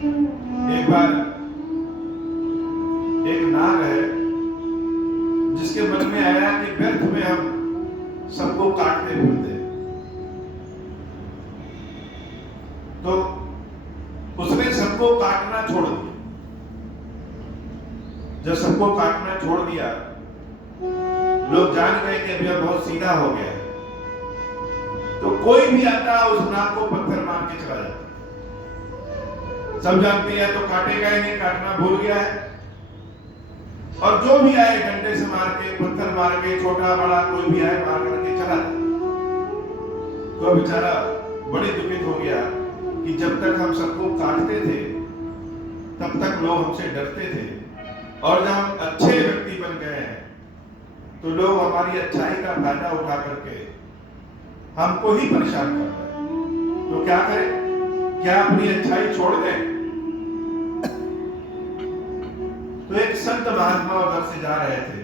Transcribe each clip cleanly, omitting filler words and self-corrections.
एक बार एक नाग है जिसके मन में आया कि व्यर्थ में हम सबको काटते फिरते, तो उसने सबको काटना छोड़ दिया। जब सबको काटना छोड़ दिया, लोग जान गए कि अब यह बहुत सीधा हो गया है, तो कोई भी आता उस नाग को पत्थर मार के चला जाता। सब जानते हैं तो काटेगा ही नहीं, काटना भूल गया है। और जो भी आए डंडे से मार के, पत्थर मार के, छोटा बड़ा कोई भी आए मार करके चला जाता। तो बेचारा बड़े दुखित हो गया कि जब तक हम सबको काटते थे तब तक लोग हमसे डरते थे, और जब हम अच्छे व्यक्ति बन गए हैं तो लोग हमारी अच्छाई का फायदा उठा करके हमको ही परेशान कर रहे हैं। तो क्या करें? क्या अपनी अच्छाई छोड़ दें? तो एक संत महात्मा उधर से जा रहे थे,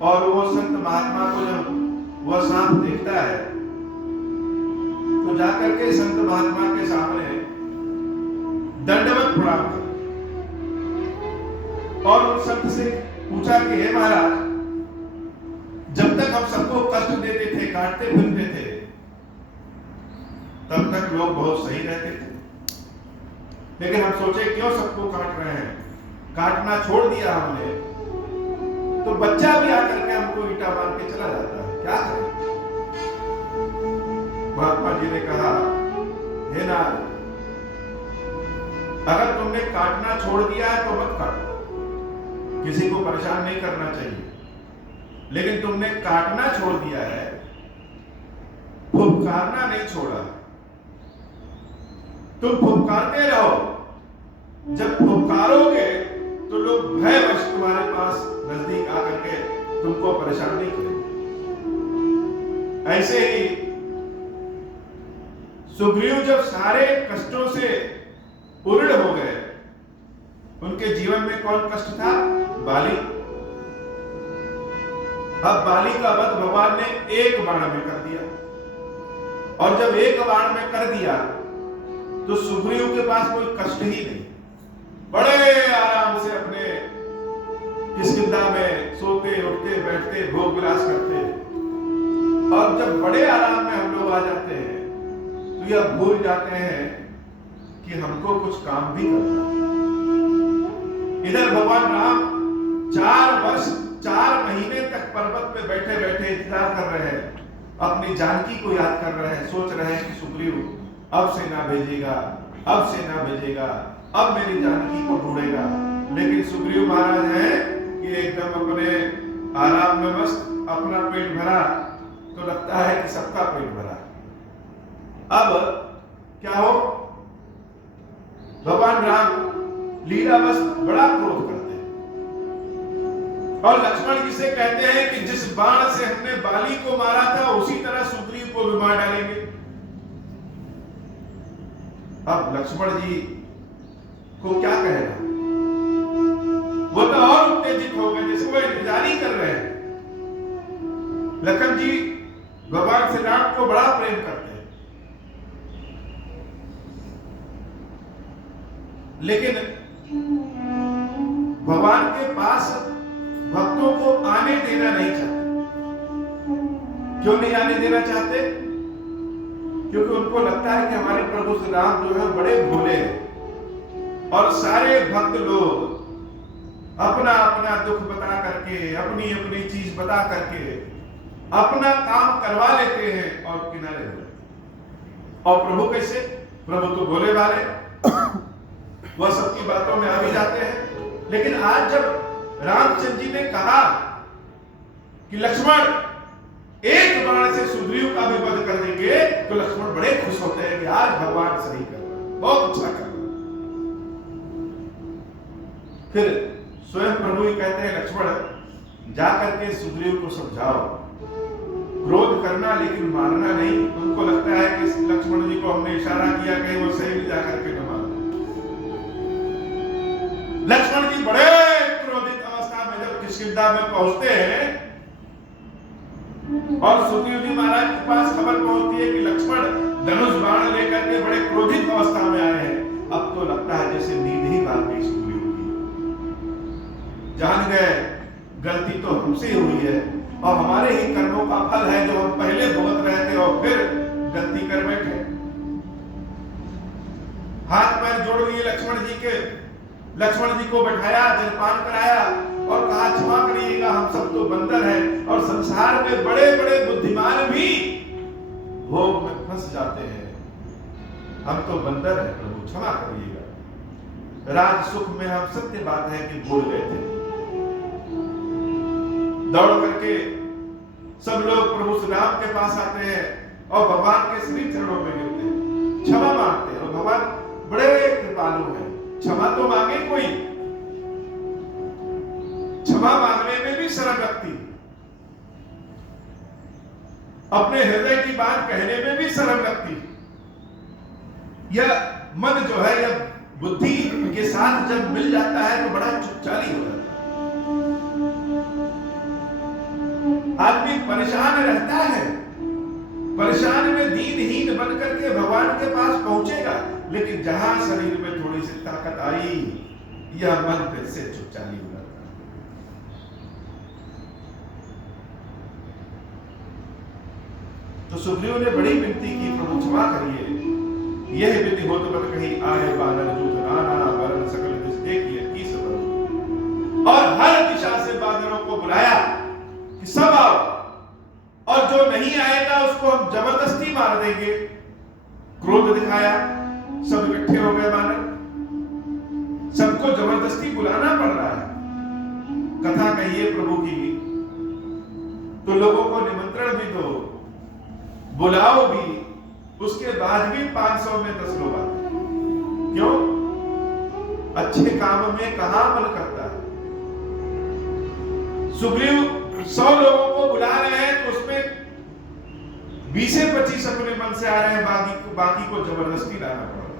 और वो संत महात्मा को जब वह सांप देखता है तो जाकर के संत महात्मा के सामने दंडवत प्रणाम कर, और उन संत से पूछा कि हे महाराज, जब तक हम सबको कष्ट देते थे, काटते फिरते थे, तब तक लोग बहुत सही रहते थे, लेकिन हम सोचे क्यों सबको काट रहे हैं, काटना छोड़ दिया हमने, तो बच्चा भी आकर के हमको ईंटा मार के चला जाता है, क्या करें? महात्मा जी ने कहा, हे नाथ, अगर तुमने काटना छोड़ दिया है तो मत काटो, किसी को परेशान नहीं करना चाहिए, लेकिन तुमने काटना छोड़ दिया है, फुफकारना नहीं छोड़ा। तुम फुफकारते रहो, जब फुफकारोगे तो लोग भयवश तुम्हारे पास नजदीक आकर के तुमको परेशान नहीं करेंगे। ऐसे ही सुग्रीव जब सारे कष्टों से पूर्ण हो गए, उनके जीवन में कौन कष्ट था? बाली। अब बाली का वध भगवान ने एक बाण में कर दिया, और जब एक बाण में कर दिया तो सुग्रीव के पास कोई कष्ट ही नहीं, बड़े आराम से अपने किष्किंधा में सोते उठते बैठते भोग विलास करते। और जब बड़े आराम में हम लोग आ जाते हैं तो यह भूल जाते हैं कि हमको कुछ काम भी करना है। इधर भगवान राम 4 वर्ष 4 महीने तक पर्वत पे बैठे बैठे इंतजार कर रहे हैं, अपनी जानकी को याद कर रहे हैं, सोच रहे हैं कि सुग्रीव अब सेना भेजेगा, अब सेना भेजेगा, अब मेरी जानकी को ढूंढेगा। लेकिन सुग्रीव महाराज हैं कि एकदम अपने आराम में मस्त, अपना पेट भरा तो लगता है कि सबका पेट भरा। अब क्या हो, भगवान राम लीलावश बड़ा क्रोध करते हैं, और लक्ष्मण जी से कहते हैं कि जिस बाण से हमने बाली को मारा था उसी तरह सुग्रीव को भी मार डालेंगे। अब लक्ष्मण जी को क्या कहना, वो तो और उत्तेजित हो गए, जैसे वो इंतजार ही कर रहे हैं। लखन जी भगवान श्री राम को बड़ा प्रेम करते हैं, लेकिन भगवान के पास भक्तों को आने देना नहीं चाहते। क्यों नहीं आने देना चाहते? क्योंकि उनको लगता है कि हमारे प्रभु श्री राम जो है बड़े भोले हैं, और सारे भक्त लोग अपना अपना दुख बता करके, अपनी अपनी चीज बता करके अपना काम करवा लेते हैं और किनारे हो जाते। और प्रभु कैसे? प्रभु तो भोले वाले, वह सबकी बातों में आ भी जाते हैं। लेकिन आज जब रामचंद्र जी ने कहा कि लक्ष्मण एक बाण से सुग्रीव का भी वध कर देंगे, तो लक्ष्मण बड़े खुश होते हैं कि आज भगवान सही कर रहे हैं, बहुत अच्छा कर रहे हैं। फिर स्वयं प्रभु ही कहते हैं, लक्ष्मण जाकर के सुग्रीव को समझाओ, क्रोध करना लेकिन मारना नहीं। उनको लगता है कि लक्ष्मण जी को हमने इशारा किया कहीं वो सही भी जाकर के न मार। लक्ष्मण जी बड़े क्रोधित अवस्था में जब किष्किंधा में पहुंचते हैं, और सुग्रीव जी महाराज के पास खबर पहुंचती है कि लक्ष्मण धनुष बाण लेकर के बड़े क्रोधित अवस्था में आए हैं, अब तो हमसे हुई है और हमारे ही कर्मों का फल है जो हम पहले भुगत रहे थे और फिर गलती कर बैठे। हाथ पैर जोड़ लिए लक्ष्मण जी को बैठाया, जलपान कराया और कहा क्षमा करिएगा, हम सब तो बंदर हैं और संसार में बड़े बड़े बुद्धिमान भी भोग में फंस जाते हैं, हम तो बंदर हैं प्रभु क्षमा करिएगा। राज सुख में हम सत्य बात है कि भूल गए थे। दौड़ करके सब लोग प्रभु श्री राम के पास आते हैं और भगवान के श्री चरणों में गिरते हैं, क्षमा मांगते हैं और भगवान बड़े कृपालु हैं, क्षमा तो मांगे कोई, क्षमा मांगने में भी शर्म लगती, अपने हृदय की बात कहने में भी शर्म लगती। यह मन जो है यह बुद्धि के साथ जब मिल जाता है तो बड़ा चुपचारी हो जाता है। आदमी परेशान रहता है, परेशान में दीनहीन बन करके भगवान के पास पहुंचेगा, लेकिन जहां शरीर में थोड़ी सी ताकत आई यह मन फिर से चुपचारी हो जाता है। तो सुग्रीव ने बड़ी विनती की, प्रभु क्षमा करिए, यह विधि हो तो मत कही आए बानर जूथ नाना वरण सकल दिश देखिए की सब, और हर दिशा से बानरों को बुलाया कि सब आओ, और जो नहीं आएगा उसको हम जबरदस्ती मार देंगे। क्रोध दिखाया, सब इकट्ठे हो गए बानर, सबको जबरदस्ती बुलाना पड़ रहा है। कथा कहिए प्रभु की तो लोगों को निमंत्रण भी दो, बुलाओ भी, उसके बाद भी 500 में 10 लोग आते हैं। क्यों? अच्छे काम में कहां मन करता है। सुग्रीव 100 लोगों को बुला रहे हैं तो उसमें 20 से 25 अपने मन से आ रहे हैं, बाकी को जबरदस्ती लाना पड़ रहा है।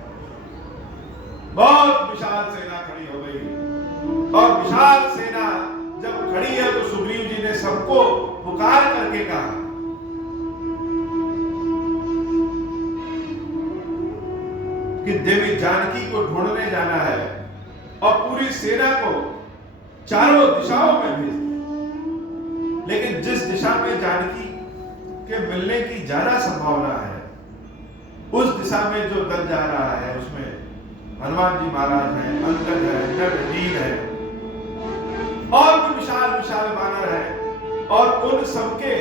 बहुत विशाल सेना खड़ी हो गई और विशाल सेना जब खड़ी है तो सुग्रीव जी ने सबको पुकार करके कहा कि देवी जानकी को ढूंढने जाना है और पूरी सेना को चारों दिशाओं में भेज दिया। लेकिन जिस दिशा में जानकी के मिलने की ज्यादा संभावना है उस दिशा में जो दल जा रहा है उसमें हनुमान जी महाराज हैं, अंगद है, नरनील है और भी विशाल विशाल बानर है और उन सबके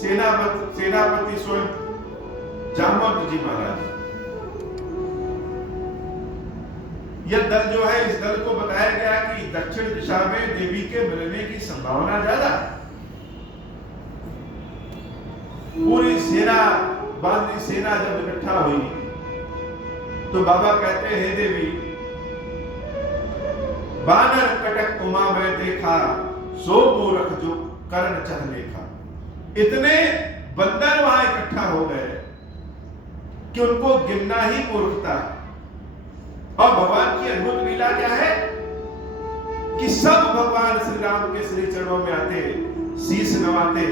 सेनापति स्वयं जामवंत जी महाराज। यह दल जो है, इस दल को बताया गया कि दक्षिण दिशा में देवी के मिलने की संभावना ज्यादा है। पूरी सेना बांधी सेना जब इकट्ठा हुई तो बाबा कहते हैं, हे देवी बानर कटक उमा में देखा, सो मूर्ख जो कर्ण चह देखा। इतने बंदर वहां इकट्ठा हो गए कि उनको गिनना ही मूर्खता है। और भगवान की अद्भुत लीला क्या है कि सब भगवान श्री राम के श्री चरणों में आते, शीश नवाते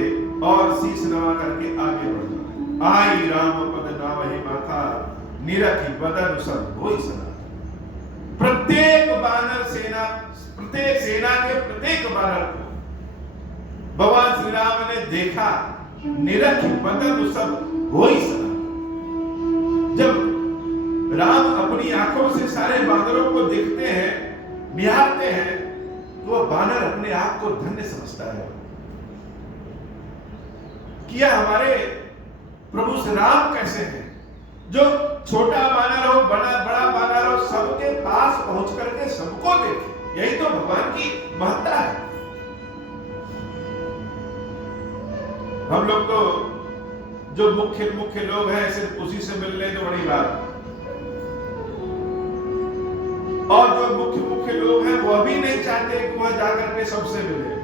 और शीश नवा करके आगे बढ़ जाते। आई राम पद नामहि माथा, निरखि बदन सब होई सना। प्रत्येक सेना के प्रत्येक बानर को भगवान श्री राम ने देखा, निरखि बदन सब होई सना। जब राम अपनी आंखों से सारे बानरों को देखते हैं, निहारते हैं, तो वह बानर अपने आप को धन्य समझता है कि यह हमारे प्रभु श्री राम कैसे हैं, जो छोटा बानर हो बड़ा बानर हो सबके पास पहुंच करके सबको देखे। यही तो भगवान की महत्ता है। हम लोग तो जो मुख्य लोग हैं सिर्फ उसी से मिल लें तो बड़ी बात, और जो मुख्य लोग हैं वो अभी नहीं चाहते कि वह जाकर के सबसे मिले।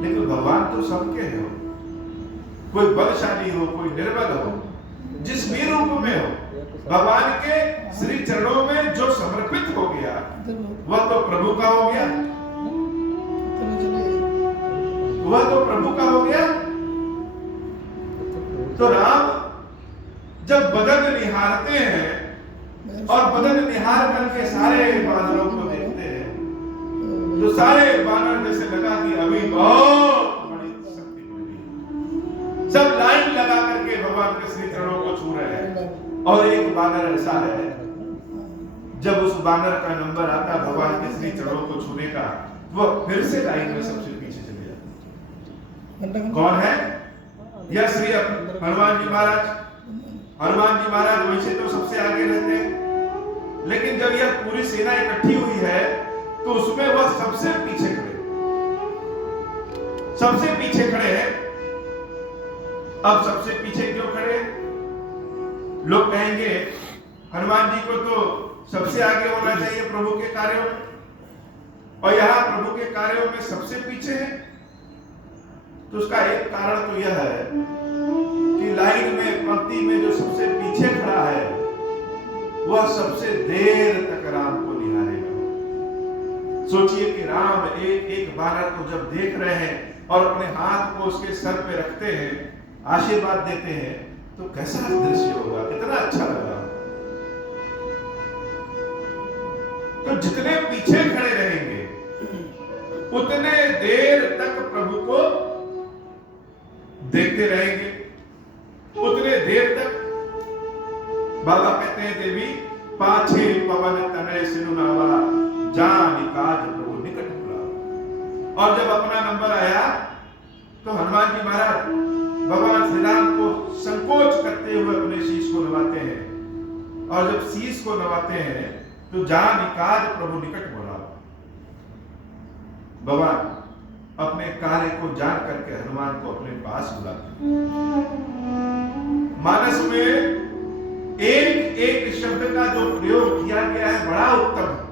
लेकिन भगवान तो सबके हैं, कोई बलशाली हो, कोई निर्बल हो, जिस भी रूप में हो, भगवान के श्री चरणों में जो समर्पित हो गया वह तो प्रभु का हो गया, वह तो प्रभु का हो गया। तो राम जब बदन निहारते हैं और बदन निहार करके सारे बानरों को देखते हैं तो सारे बानर जैसे लगा कि अभी बहुत बड़ी शक्ति मिल गई। सब लाइन लगा करके भगवान के श्री चरणों को छू रहे हैं। और एक बानर ऐसा है, जब उस बानर का नंबर आता भगवान के श्री चरणों को छूने का, वो फिर से लाइन में सबसे पीछे चले जाते। कौन है? यह श्री हनुमान जी महाराज। हनुमान जी महाराज वैसे तो सबसे आगे रहते हैं, लेकिन जब यह पूरी सेना इकट्ठी हुई है तो उसमें वह सबसे पीछे खड़े, सबसे पीछे खड़े हैं। अब सबसे पीछे क्यों खड़े? लोग कहेंगे हनुमान जी को तो सबसे आगे होना चाहिए प्रभु के कार्यों में, और यहां प्रभु के कार्यों में सबसे पीछे है। तो उसका एक कारण तो यह है कि लाइन में, पंक्ति में जो सबसे पीछे खड़ा है वह सबसे देर तक राम को निहारेगा। सोचिए कि राम एक एक बानर को जब देख रहे हैं और अपने हाथ को उसके सर पे रखते हैं, आशीर्वाद देते हैं, तो कैसा दृश्य होगा, कितना अच्छा लगा। तो जितने पीछे खड़े रहेंगे उतने देर तक प्रभु को देखते रहेंगे, उतने देर तक। बाबा कहते हैं देवी पाछे पवन तनय सिनुनावा, जानि काज प्रभु निकट बुलावा। और जब अपना नंबर आया तो हनुमान जी महाराज भगवान श्री राम को संकोच करते हुए अपने शीश को नवाते हैं, और जब शीश को नवाते हैं तो जानि काज प्रभु निकट बुलावा। भगवान अपने कार्य को जान करके हनुमान को अपने पास बुलाते हैं। मानस में एक एक शब्द का जो प्रयोग किया गया है बड़ा उत्तम है।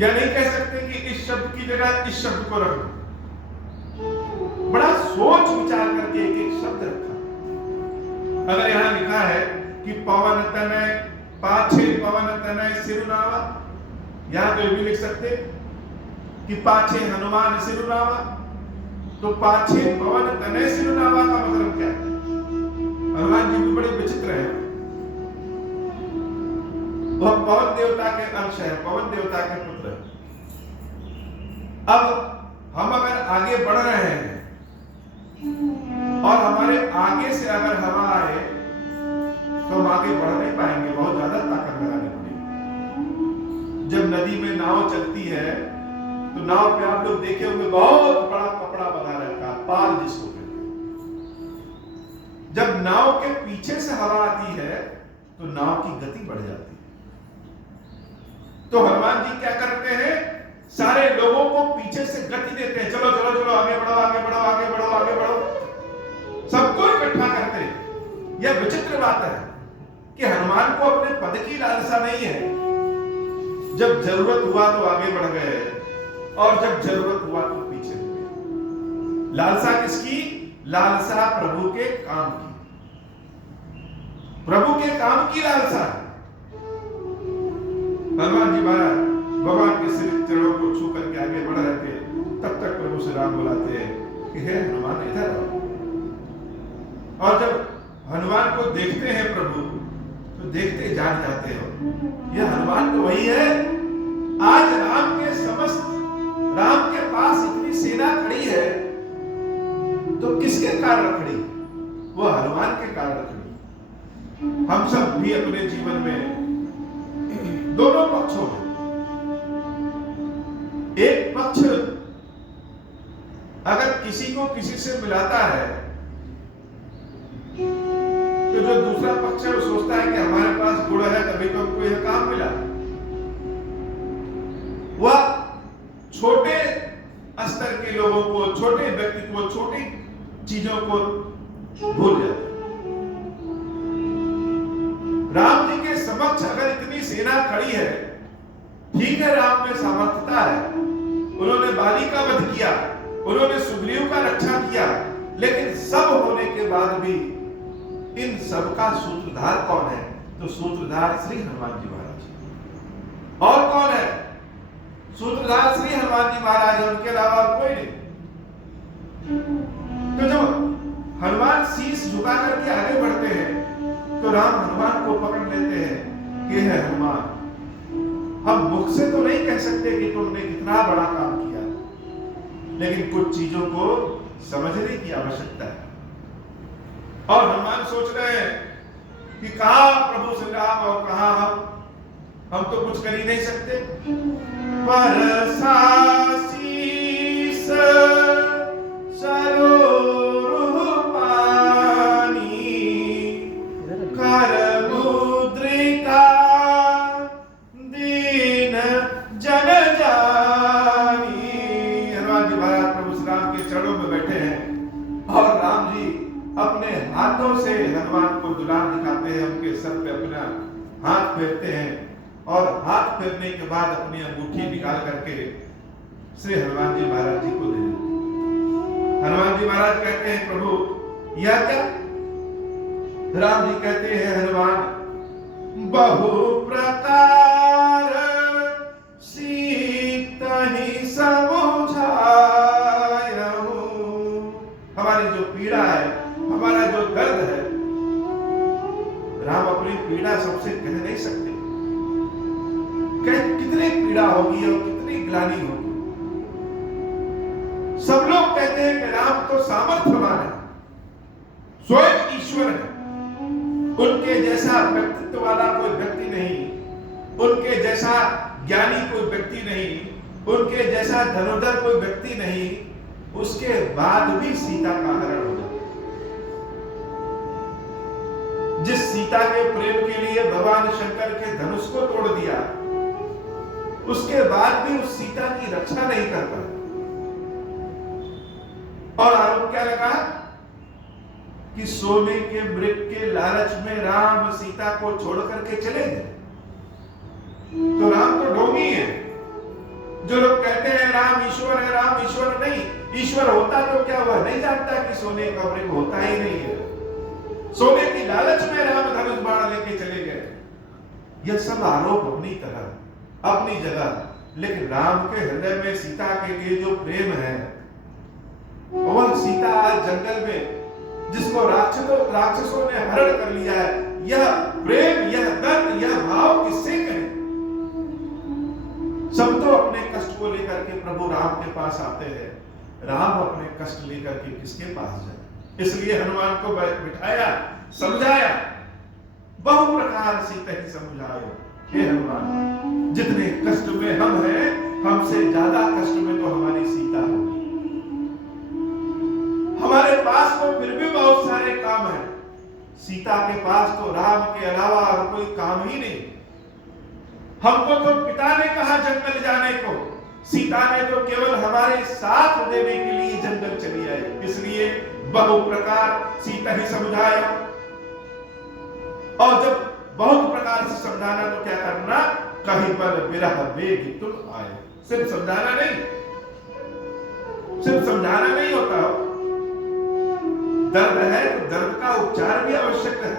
या नहीं कह सकते कि इस शब्द की जगह इस शब्द को रख दो। बड़ा सोच विचार करके एक एक शब्द रखा। अगर यहां लिखा है कि पवन तनय, पाछे पवन तनय सिरुनावा, यहां तो भी लिख सकते कि पाछे हनुमान सिरुनावा, तो पाछे पवन तनय सिरुनावा का मतलब क्या है? हनुमान जी भी बड़े विचित्र हैं। वह पवन देवता के अंश है, पवन देवता के पुत्र है। अब हम अगर आगे बढ़ रहे हैं और हमारे आगे से अगर हवा आए तो हम आगे बढ़ नहीं पाएंगे, बहुत ज्यादा ताकत लगानी पड़ेगी। जब नदी में नाव चलती है तो नाव पे आप लोग देखे होंगे बहुत बड़ा कपड़ा बना रहता है, पाल जिसको कहते हैं। जब नाव के पीछे से हवा आती है तो नाव की गति बढ़ जाती है। तो हनुमान जी क्या करते हैं? सारे लोगों को पीछे से गति देते हैं, चलो चलो चलो आगे बढ़ो आगे बढ़ो आगे बढ़ो आगे बढ़ो, सबको इकट्ठा करते हैं। यह विचित्र बात है कि हनुमान को अपने पद की लालसा नहीं है। जब जरूरत हुआ तो आगे बढ़ गए, और जब जरूरत हुआ तो पीछे हुए। लालसा किसकी? लालसा प्रभु के काम की, प्रभु के काम की लालसा। हनुमान जी महाराज भगवान के श्री चरणों को छू करके आगे बढ़ रहे थे, तब तक प्रभु श्री राम बुलाते हैं कि हे हनुमान इधर आओ। और जब हनुमान को देखते हैं प्रभु तो देखते जान जाते हो यह हनुमान तो वही है। आज राम के समस्त, राम के पास इतनी सेना खड़ी है तो किसके कारण खड़ी? वो हनुमान के कारण खड़ी। हम सब भी अपने जीवन में दोनों पक्षों में, एक पक्ष अगर किसी को किसी से मिलाता है तो जो दूसरा पक्ष है वो सोचता है कि हमारे पास गुण है तभी तो हमको यह काम मिला। वह छोटे स्तर के लोगों को, छोटे व्यक्ति को, छोटी चीजों को भूल जाते हैं। राम जी के समक्ष अगर इतनी सेना खड़ी है, ठीक है राम में सामर्थ्यता है, उन्होंने बाली का वध किया, उन्होंने सुग्रीव का रक्षा किया, लेकिन सब होने के बाद भी इन सब का सूत्रधार कौन है? तो सूत्रधार श्री हनुमान जी महाराज। और कौन है? सूत्रधार श्री हनुमान जी महाराज है, उनके अलावा कोई नहीं। तो जब हनुमान शीश झुका करके आगे बढ़ते हैं तो राम हनुमान को पकड़ लेते हैं कि है हनुमान, हम मुख से तो नहीं कह सकते कि तुमने कितना बड़ा काम किया, लेकिन कुछ चीजों को समझने की आवश्यकता है। और हनुमान सोच रहे हैं कि कहा प्रभु श्री राम और कहा हम तो कुछ कर ही नहीं सकते। पर सासीस सरोरुह पानी कर मुद्रिका दीन जन जानी। हनुमान जी महाराज प्रभु श्री राम के चरणों में बैठे हैं और राम जी अपने हाथों से हनुमान को दुलार दिखाते हैं, उनके सर पे अपना हाथ फेरते हैं और हाथ फेरने के बाद अपनी अंगूठी निकाल करके श्री हनुमान जी महाराज जी को दे देते। हनुमान जी महाराज कहते हैं प्रभु यह क्या? राम जी कहते हैं हनुमान बहु प्रकार सीता ही समझायहु। हमारी जो पीड़ा है, हमारा जो दर्द है, राम अपनी पीड़ा सबसे कह नहीं सकते। कितनी पीड़ा होगी और कितनी ग्लानि होगी। सब लोग कहते हैं कि राम तो सामर्थ्यवान है, स्वयं ईश्वर है, उनके जैसा व्यक्तित्व वाला कोई व्यक्ति नहीं, उनके जैसा ज्ञानी कोई व्यक्ति नहीं, उनके जैसा धनुर्धर कोई व्यक्ति नहीं। उसके बाद भी सीता का हरण हो जाता। जिस सीता के प्रेम के लिए भगवान शंकर के धनुष को तोड़ दिया, उसके बाद भी उस सीता की रक्षा नहीं कर पाए। और आरोप क्या लगा कि सोने के मृग के लालच में राम सीता को छोड़ करके चले गए। तो राम तो ढोंगी है। जो लोग कहते हैं राम ईश्वर है, राम ईश्वर नहीं। ईश्वर होता तो क्या वह नहीं जानता कि सोने का मृग होता ही नहीं है। सोने की लालच में राम धनुष बाण लेके चले गए। यह सब आरोप अपनी तरह, अपनी जगह, लेकिन राम के हृदय में सीता के लिए जो प्रेम है, वह सीता आज जंगल में जिसको राक्षसों ने हरण कर लिया है, यह प्रेम, यह दर्द, यह भाव किससे कहें? सब तो अपने कष्ट को लेकर के प्रभु राम के पास आते हैं। राम अपने कष्ट लेकर के किसके पास जाए? इसलिए हनुमान को बिठाया, समझाया, बहु प्रकार सीता ही समझायो। हे हनुमान, जितने कष्ट में हम हैं, हमसे ज्यादा कष्ट में तो हमारी सीता होगी। हमारे पास तो फिर भी बहुत सारे काम हैं, सीता के पास तो राम के अलावा और कोई काम ही नहीं। हमको तो पिता ने कहा जंगल जाने को, सीता ने तो केवल हमारे साथ देने के लिए जंगल चली आई। इसलिए बहु प्रकार सीता ही समझाया। और जब बहुत प्रकार से समझाना तो क्या करना? कहीं पर विरह वेग तुम आए। सिर्फ समझाना नहीं, सिर्फ समझाना नहीं होता। दर्द है तो दर्द का उपचार भी आवश्यक है।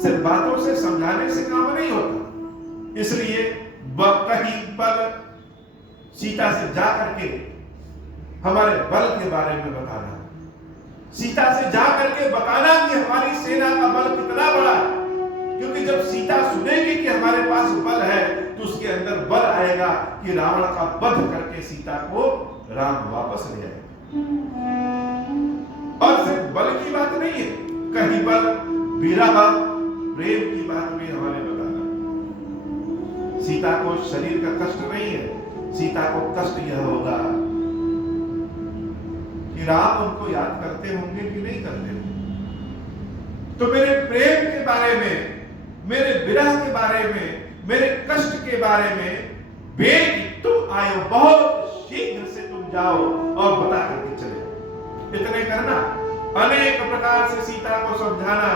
सिर्फ बातों से समझाने से काम नहीं होता। इसलिए कहीं पर सीता से जा करके हमारे बल के बारे में बताना, सीता से जा करके बताना कि हमारी सेना का बल कितना बड़ा है। क्योंकि जब सीता सुनेगी कि हमारे पास बल है, तो उसके अंदर बल आएगा कि रावण का वध करके सीता को राम वापस ले आएगा। और सिर्फ बल की बात नहीं है, कहीं पर विरह प्रेम की बात भी हमारे बताना। सीता को शरीर का कष्ट नहीं है, सीता को कष्ट यह होगा कि राम उनको याद करते होंगे कि नहीं करते होंगे। तो मेरे प्रेम के बारे में, मेरे विरह के बारे में, मेरे कष्ट के बारे में वेग तुम आयो, बहुत शीघ्र से तुम जाओ और बता करके चले। इतने करना, अनेक प्रकार से सीता को समझाना,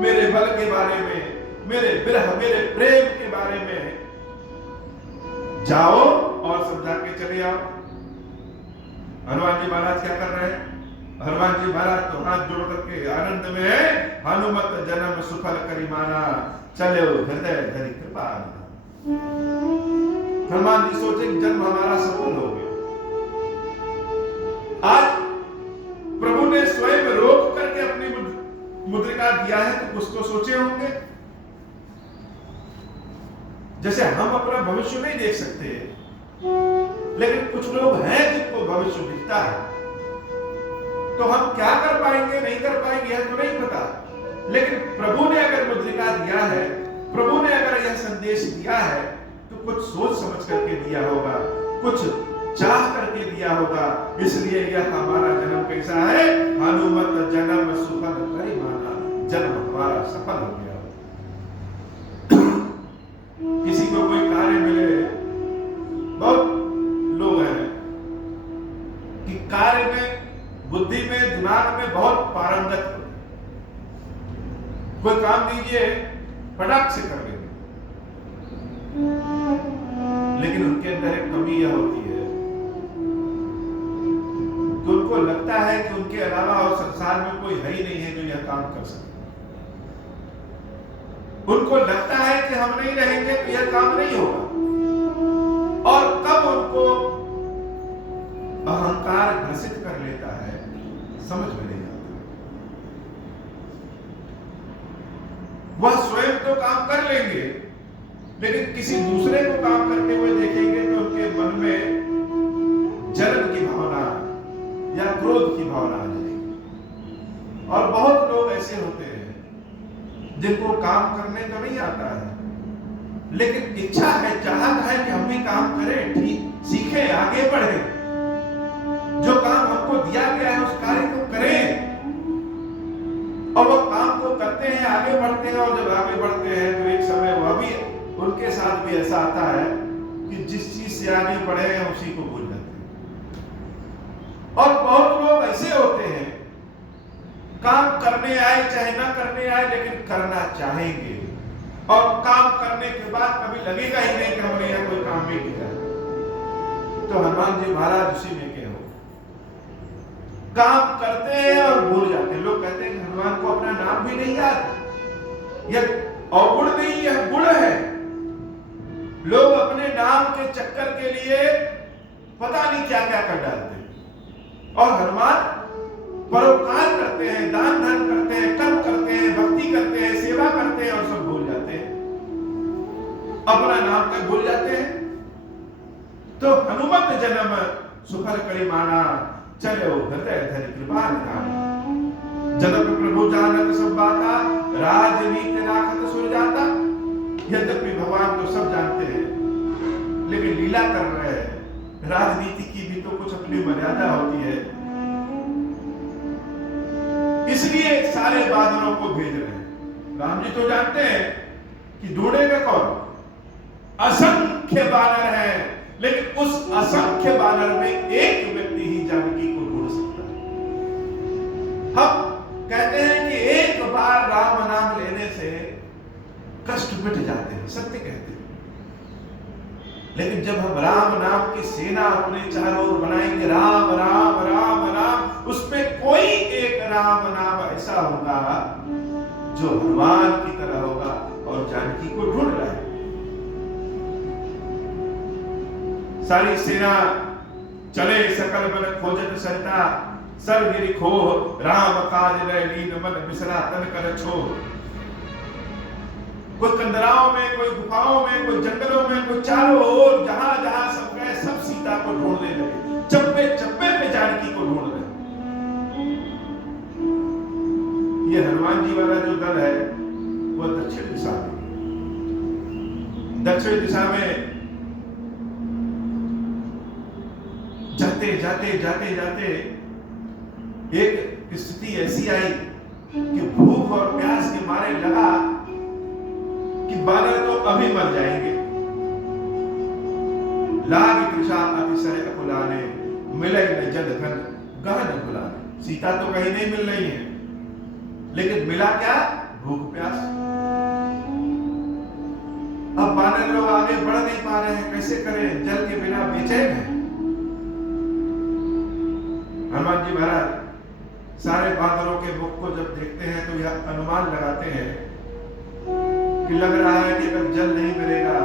मेरे बल के बारे में, मेरे विरह, मेरे प्रेम के बारे में। जाओ और समझा के चले आओ। हनुमान जी महाराज क्या कर रहे हैं? हनुमान जी महाराज तो हाथ जोड़ करके आनंद में है। हनुमत जन्म सुफल करिमाना, चले हृदय धरि कृपा। हनुमान जी सोचे कि जन्म हमारा सफल हो गया। आज प्रभु ने स्वयं रोक करके अपनी मुद्रिका दिया है, तो कुछ तो सोचे होंगे। जैसे हम अपना भविष्य नहीं देख सकते, लेकिन कुछ लोग हैं जिनको भविष्य दिखता है। तो हम क्या कर पाएंगे नहीं कर पाएंगे यह तो नहीं पता, लेकिन प्रभु ने अगर मुद्रिका दिया है, प्रभु ने अगर यह संदेश दिया है, तो कुछ सोच समझ करके दिया होगा, कुछ चाह करके दिया होगा। इसलिए यह हमारा जन्म कैसा है? हनुमत जन्म सुफल करि माना, जन्म हमारा सफल हो गया। किसी को कोई कार्य मिले, बहुत लोग हैं कि कार्य में, बुद्धि में, दिमाग में बहुत पारंगत हो, कोई काम दीजिए फटाक से कर लेंगे, लेकिन उनके अंदर एक कमी यह होती है कि उनको लगता है कि उनके अलावा और संसार में कोई है ही नहीं है जो यह काम कर सके। उनको लगता है कि हम नहीं रहेंगे तो यह काम नहीं होगा, और कब उनको अहंकार ग्रसित कर लेता है समझ में नहीं आता। वह स्वयं तो काम कर लेंगे, लेकिन किसी दूसरे को काम करते हुए देखेंगे तो उनके मन में जलन की भावना या क्रोध की भावना आ जाएगी। और बहुत लोग ऐसे होते हैं जिनको काम करने तो नहीं आता है, लेकिन इच्छा है, चाहत है कि हम भी काम करें, ठीक सीखें, आगे बढ़ें, जो काम हमको दिया गया है उस कार्य को करें। और वो काम को करते हैं, आगे बढ़ते हैं, और जब आगे बढ़ते हैं तो एक समय वह भी, उनके साथ भी ऐसा आता है कि जिस चीज से आगे बढ़े हैं उसी को भूल जाते हैं। और बहुत लोग ऐसे होते हैं, काम करने आए चाहे ना करने आए, लेकिन करना चाहेंगे, और काम करने के बाद कभी लगेगा ही नहीं कि हमने यह कोई काम नहीं किया। तो हनुमान जी महाराज उसी में के हो, काम करते हैं और भूल जाते हैं। लोग कहते हैं कि हनुमान को अपना नाम भी नहीं याद। यह अवगुण नहीं, यह गुण है। लोग अपने नाम के चक्कर के लिए पता नहीं क्या क्या कर डालते हैं, और हनुमान परोपकार करते हैं, दान धर्म करते हैं, कर्म करते हैं, भक्ति करते हैं, सेवा करते हैं, और सब भूल जाते हैं, अपना नाम तक भूल जाते हैं। तो हनुमत जन्म सुफल करि माना, चलो हृदय धरि कृपा निधान। जनक प्रभु जानत सब बाता, राजनीति राखत सुर जाता। यद्यपि भगवान तो सब जानते हैं, लेकिन लीला कर रहे हैं। राजनीति की भी तो कुछ अपनी मर्यादा होती है, इसलिए सारे बानरों को भेज रहे हैं। राम जी तो जानते हैं कि ढूंढेगा कौन? असंख्य बानर हैं, लेकिन उस असंख्य बानर में एक व्यक्ति ही जानकी को ढूंढ सकता है। हम कहते हैं कि एक बार राम नाम लेने से कष्ट मिट जाते हैं, सत्य कहते हैं, लेकिन जब हम राम नाम की सेना अपने चारों ओर बनाएंगे, राम राम राम राम, उसमें कोई एक राम नाम ऐसा होगा जो हनुमान की तरह होगा और जानकी को ढूंढ रहा है। सारी सेना चले सकल बन खोजत सरिता, सर गिरि खोह राम काज लय लीन मन बिसरा तन कर छोह। कोई कंदराओं में, कोई गुफाओं में, कोई जंगलों में, कोई चारों ओर, जहां जहां सब गए, सब सीता को ढूंढने लगे, चप्पे चप्पे पे जानकी को ढूंढ रहे। ये हनुमान जी वाला जो दल है वो दक्षिण दिशा में, दक्षिण दिशा में जाते जाते जाते जाते एक स्थिति ऐसी आई कि भूख और प्यास के मारे लगा कि बानर तो अभी मर जाएंगे। लाग तृषा अतिशय अकुलाने, मिले न जल धन गहन भुलाने। सीता तो कहीं नहीं मिल रही है, लेकिन मिला क्या? भूख प्यास। अब बानर लोग आगे बढ़ नहीं पा रहे हैं, कैसे करें? जल के बिना बेचैन है। हनुमान जी महाराज सारे बानरों के मुख को जब देखते हैं तो यह अनुमान लगाते हैं कि लग रहा है कि अगर जल नहीं मिलेगा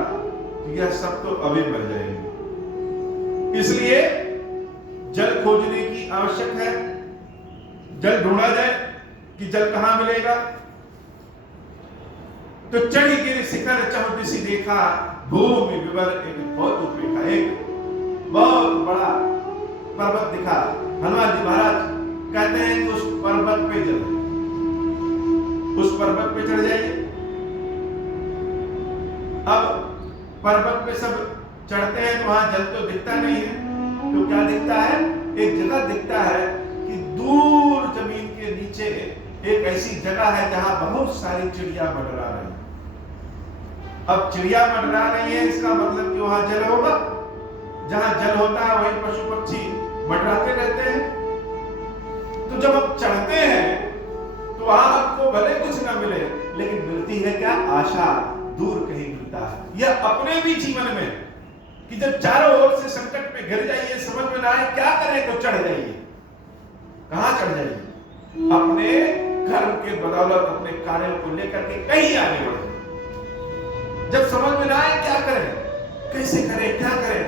तो यह सब तो अभी मर जाएंगे। इसलिए जल खोजने की आवश्यक है, जल ढूंढा जाए कि जल कहां मिलेगा। तो चढ़ी गिर शिखर चहुदिशि देखा, भूमि विवर एक बहुत उपेक्षा, एक बहुत बड़ा पर्वत दिखा। हनुमान जी महाराज कहते हैं कि उस पर्वत पे चलो, उस पर्वत पे चढ़ जाइए। अब पर्वत पे सब चढ़ते हैं तो वहां जल तो दिखता नहीं है, तो क्या दिखता है? एक जगह दिखता है कि दूर जमीन के नीचे एक ऐसी जगह है जहां बहुत सारी चिड़िया मंडरा रही है। अब चिड़िया मंडरा रही है, इसका मतलब कि वहां जल होगा, जहां जल होता है वहीं पशु पक्षी मंडराते रहते हैं। तो जब हम चढ़ते हैं तो वहां हमको भले कुछ ना मिले, लेकिन मिलती है क्या? आशा, दूर कहीं मिलता है। यह अपने भी जीवन में कि जब चारों ओर से संकट में घिर जाइए, समझ में ना आए क्या करें, तो चढ़ जाइए। कहां चढ़ जाइए? अपने कर्म के बदौलत अपने कार्यों को लेकर के कहीं आगे बढ़े। जब समझ में ना आए क्या करें, कैसे करें, क्या करें,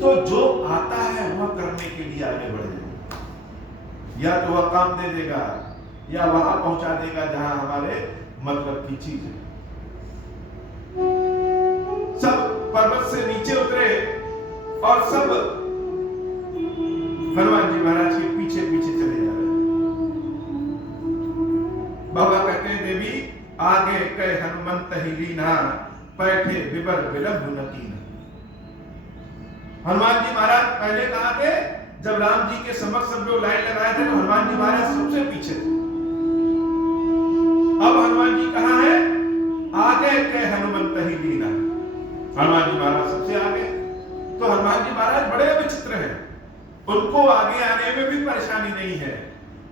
तो जो आता है वह करने के लिए आगे बढ़ जाए। या तो वह काम दे देगा या वहां पहुंचा देगा जहां हमारे मतलब की चीज है। सब पर्वत से नीचे उतरे और सब हनुमान जी महाराज के पीछे पीछे चले जा रहे हैं। बाबा कहते हैं, देवी आगे कह हनुमंत ही लीना, बैठे विवर विलंब न कीना। हनुमान जी महाराज पहले कहां थे? जब राम जी के समक्ष सब लोग लाइन लगाए थे तो हनुमान जी महाराज सबसे पीछे थे। अब हनुमान जी कहां है? आगे कह हनुमंत ही लीना, हनुमान जी महाराज सबसे आगे। तो हनुमान जी महाराज बड़े विचित्र हैं, उनको आगे आने में भी परेशानी नहीं है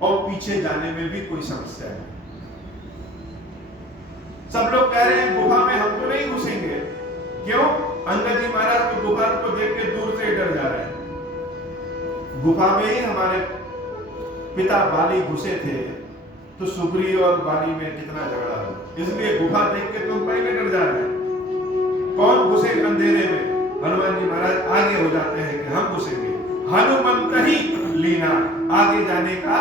और पीछे जाने में भी कोई समस्या नहीं। सब लोग कह रहे हैं गुफा में हम तो नहीं घुसेंगे। क्यों? अंगद जी महाराज तो गुफा को देख के दूर से डर जा रहे हैं। गुफा में ही हमारे पिता बाली घुसे थे, तो सुग्रीव और बाली में कितना झगड़ा हो, इसलिए गुफा देख के तुम पहले डर जा रहे हैं। कौन घुसे अंधेरे में? हनुमान जी महाराज आगे हो जाते हैं कि हम घुसेंगे। हनुमंत ही लीना, आगे जाने का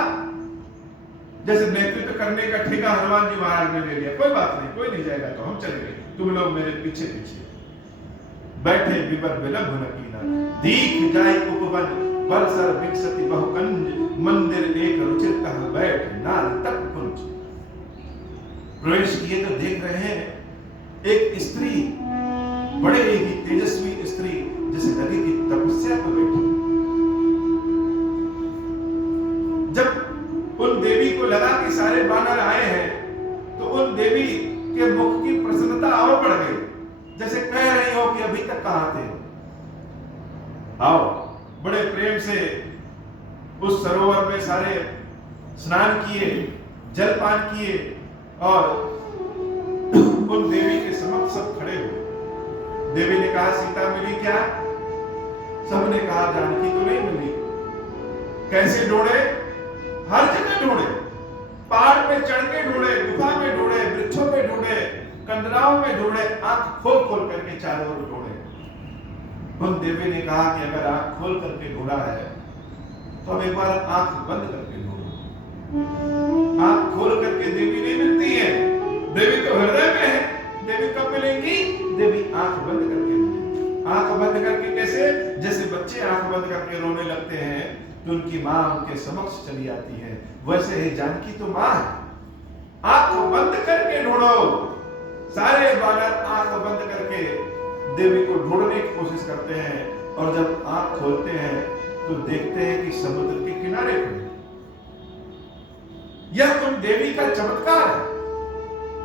जैसे नेतृत्व करने का ठेका हनुमान जी महाराज ने ले लिया। कोई बात नहीं, कोई नहीं जाएगा तो हम चलेंगे, तुम लोग मेरे पीछे पीछे। बैठे विवर विलंब न कीना, दीख जाए उपवन बरसर विकसति बहुकंज, मंदिर एक रुचिर कह बैठ नार तक कुंज। प्रवेश किए तो देख रहे हैं एक स्त्री, बड़े ही तेजस्वी स्त्री, जैसे नदी की तपस्या पर बैठी। जब उन देवी को लगा कि सारे बानर आए हैं, तो उन देवी के मुख की प्रसन्नता और बढ़ गई, जैसे कह रही हो कि अभी तक कहां थे, आओ। बड़े प्रेम से उस सरोवर में सारे स्नान किए, जलपान किए और उन देवी के समक्ष सब खड़े हुए। देवी ने कहा, सीता मिली क्या? सबने कहा, जानकी तो नहीं मिली। कैसे ढूंढे? हर जगह ढूंढे, पहाड़ पे चढ़ के ढूंढे, गुफा में ढूंढे, वृक्षों में ढूंढे, कंदराओं में ढूंढे, आंख खोल खोल करके चारों ओर ढूंढे। उन देवी ने कहा कि अगर आंख खोल करके ढूंढा है तो अब एक बार आंख बंद करके ढूंढो। आंख खोल करके देवी नहीं मिलती है, देवी तो हृदय में है। देवी कब मिलेंगी? देवी आंख बंद करके मिलेंगी। आंख बंद करके कैसे? जैसे बच्चे आंख बंद करके रोने लगते हैं तो उनकी मां उनके समक्ष चली आती है, वैसे ही जानकी तो मां है। आंख बंद करके ढूंढो। सारे बानर आंख बंद करके देवी को ढूंढने की कोशिश करते हैं, और जब आंख खोलते हैं तो देखते हैं कि समुद्र के किनारे खड़े। यह उन देवी का चमत्कार है।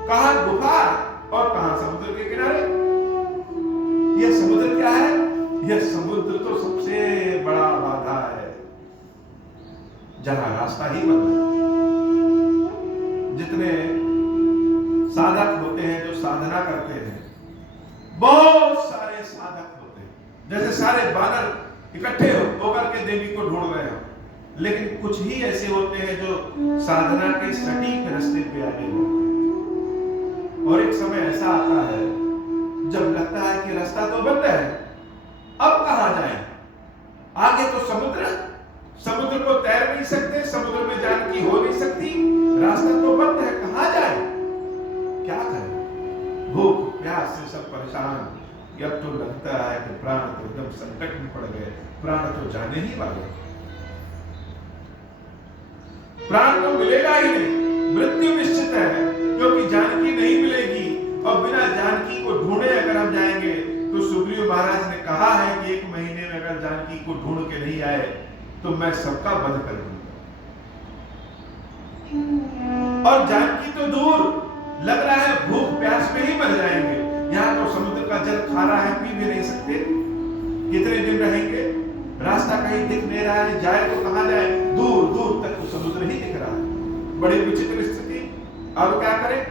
कहां गुफा और कहां समुद्र के किनारे। यह समुद्र क्या है? यह समुद्र तो सबसे बड़ा बाधा है, जहां रास्ता ही बंद है। जितने साधक होते हैं, जो साधना करते हैं, बहुत सारे साधक होते हैं, जैसे सारे बानर इकट्ठे होकर के देवी को ढूंढ रहे हैं, लेकिन कुछ ही ऐसे होते हैं जो साधना के सटीक रास्ते पे आगे बढ़ते हैं। और एक समय ऐसा आता है जब लगता है कि रास्ता तो बंद है, अब कहां जाएं? आगे तो समुद्र, समुद्र को तैर नहीं सकते, समुद्र में जानकी हो नहीं सकती, रास्ता तो बंद है, कहां जाए, क्या करें? भूख प्यास से सब परेशान, कि अब तो लगता है कि प्राण तो एकदम संकट में पड़ गए, प्राण तो जाने ही वाले, प्राण तो मिलेगा ही नहीं, मृत्यु निश्चित है, क्योंकि जानकी नहीं मिलेगी। और बिना जानकी को ढूंढे अगर हम जाएंगे, तो सुग्रीव महाराज ने कहा है कि 1 महीने में अगर जानकी को ढूंढ के नहीं आए तो मैं सबका वध कर दूंगा। और जानकी तो दूर, लग रहा है भूख प्यास में ही मर जाएंगे। यहाँ तो समुद्र का जल खारा है, पी भी नहीं सकते, कितने दिन रहेंगे, रास्ता कहीं दिख नहीं रहा है, जाए तो कहां जाए, दूर दूर तक तो समुद्र ही दिख रहा है। बड़ी विचित्र स्थिति। अब क्या करें?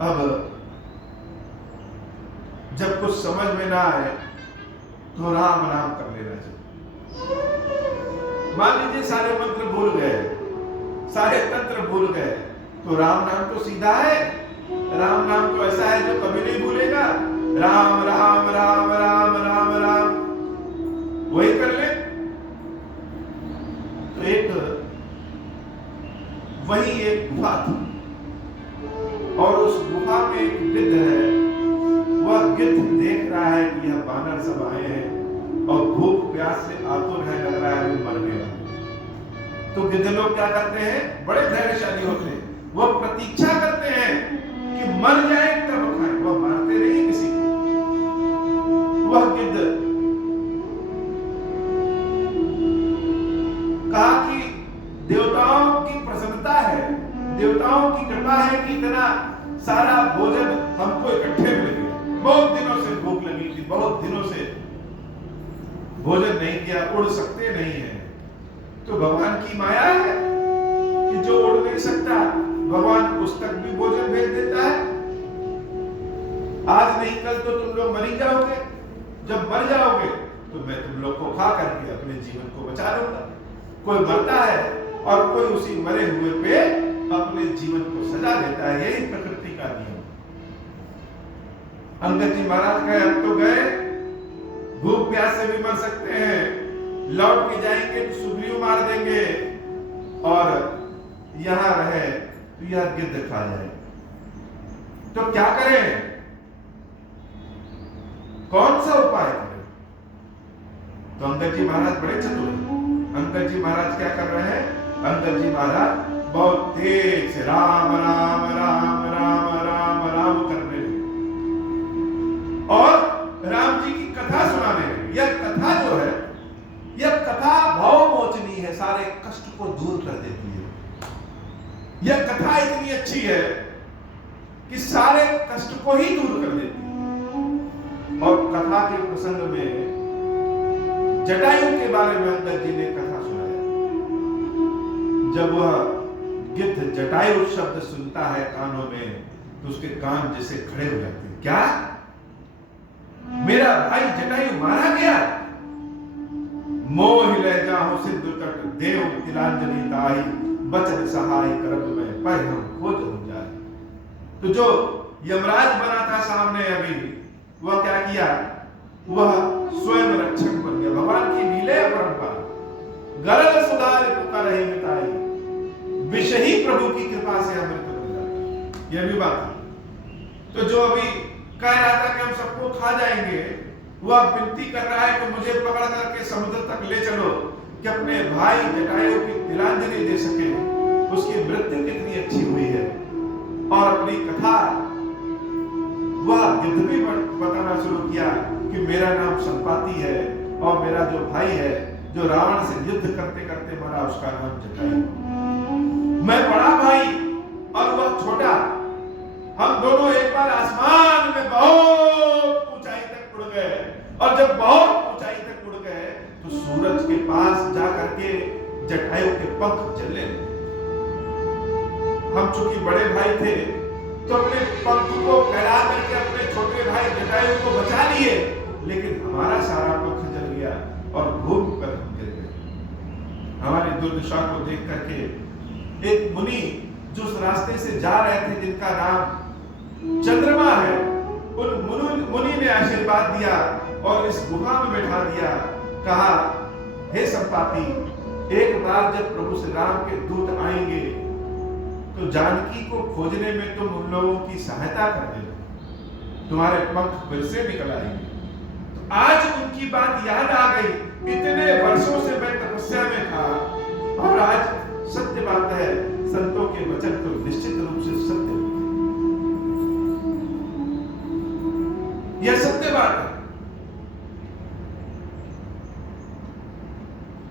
अब जब कुछ समझ में ना आए तो राम नाम कर लेना चाहिए। मान लीजिए सारे मंत्र भूल गए, सारे तंत्र भूल गए, तो राम नाम तो सीधा है, राम नाम तो ऐसा है जो कभी नहीं भूलेगा। राम राम राम राम राम राम, वही कर ले। तो वही एक गुफा थी, और उस गुफा में एक गिद्ध है। वह गिद्ध देख रहा है कि यह बानर सब आए हैं और भूख प्यास से आतुर है, लग रहा है वो मरने वाले। तो गिद्ध लोग क्या करते हैं, बड़े धैर्यशाली होते हैं, वह प्रतीक्षा करते हैं कि मर जाए तब खाएं, वह मारते नहीं किसी को। वह गिद्ध कहा कि देवताओं की प्रसन्नता है, देवताओं की कृपा है कि इतना सारा भोजन हमको इकट्ठे मिल गया। बहुत दिनों से भूख लगी थी, बहुत दिनों से भोजन नहीं किया, उड़ सकते नहीं है। तो भगवान की माया है कि जो उड़ नहीं सकता भगवान उस तक भी भोजन भेज देता है। आज नहीं कल तो तुम लोग मर ही जाओगे, जब मर जाओगे तो मैं तुम लोग को खा करके अपने जीवन को बचा लूंगा। कोई मरता है और कोई उसी मरे हुए पे अपने जीवन को सजा देता है, यही प्रकृति का नियम। अंगद जी महाराज गए, अब तो गए, भूख प्यास से भी मर सकते हैं, लौट के जाएंगे तो सुग्रीव मार देंगे, और यहां रहे तो यह गिद्ध खा जाए। तो क्या करें, कौन सा उपाय करें? तो अंगद जी महाराज बड़े चतुर हैं। अंगद जी महाराज क्या कर रहे हैं? अंगद जी महाराज बहुत तेज से राम राम राम राम राम राम करने लगे और राम जी की कथा सुनाने लगे। यह कथा जो है, यह कथा भावमोचनी है, सारे कष्ट को दूर कर देती है। यह कथा इतनी अच्छी है कि सारे कष्ट को ही दूर कर देती है। और कथा के प्रसंग में जटायु के बारे में अंगद जी ने कथा सुनाया। जब वह गिद्ध जटायु शब्द सुनता है कानों में, तो उसके कान जैसे खड़े हो जाते हैं। क्या, मेरा भाई जटायु मारा गया? मोह ले जाहु सिंधु तट, देव तिलांजलि ताई, बचन सहाय करब में पर हम खोज हो जाए। तो जो यमराज बना था सामने अभी, वह क्या किया? वह स्वयं रक्षक बन गया। भगवान की लीला परंपरा, गरल सुधार पुकार ही मिटाई, विष ही प्रभु की कृपा से अमृत बन जाता। यह भी बात है। तो जो अभी कह रहा था कि हम सबको खा जाएंगे, वह विनती कर रहा है कि मुझे पकड़ करके समुद्र तक ले चलो, कि अपने भाई जटायु की तिलांजलि दे सके। उसकी मृत्यु कितनी अच्छी हुई है। और अपनी कथा वह गिद्ध भी बताना शुरू किया कि मेरा नाम संपाति है, और मेरा जो भाई है, जो रावण से युद्ध करते करते मरा, उसका नाम जटायु। मैं बड़ा भाई और वह छोटा, हम दोनों एक बार आसमान में बहुत ऊंचाई तक उड़ गए, और जब बहुत ऊंचाई तक उड़ गए तो सूरज के पास जाकर के जटायु के पंख जलने लगे। हम चूंकि बड़े भाई थे तो अपने पंख को फैला करके अपने छोटे भाई जटायु को बचा लिए, लेकिन हमारा सारा पंख जल गया और भूमि पर हम गिर गए। हमारी दुर्दशा को देख करके एक मुनि जो उस रास्ते से जा रहे थे, जिनका नाम चंद्रमा है, उन मुनि ने आशीर्वाद दिया और इस गुफा में बैठा दिया। कहा, हे संपाति, एक बार जब प्रभु श्री राम के दूत आएंगे तो जानकी को खोजने में तुम उन लोगों की सहायता कर देना, तुम्हारे पंख फिर से निकल आएंगे। तो आज उनकी बात याद आ गई, इतने वर्षों से मैं तपस्या में था, और आज सत्य बात है, संतों के वचन तो निश्चित रूप से सत्य, यह सत्य बात है।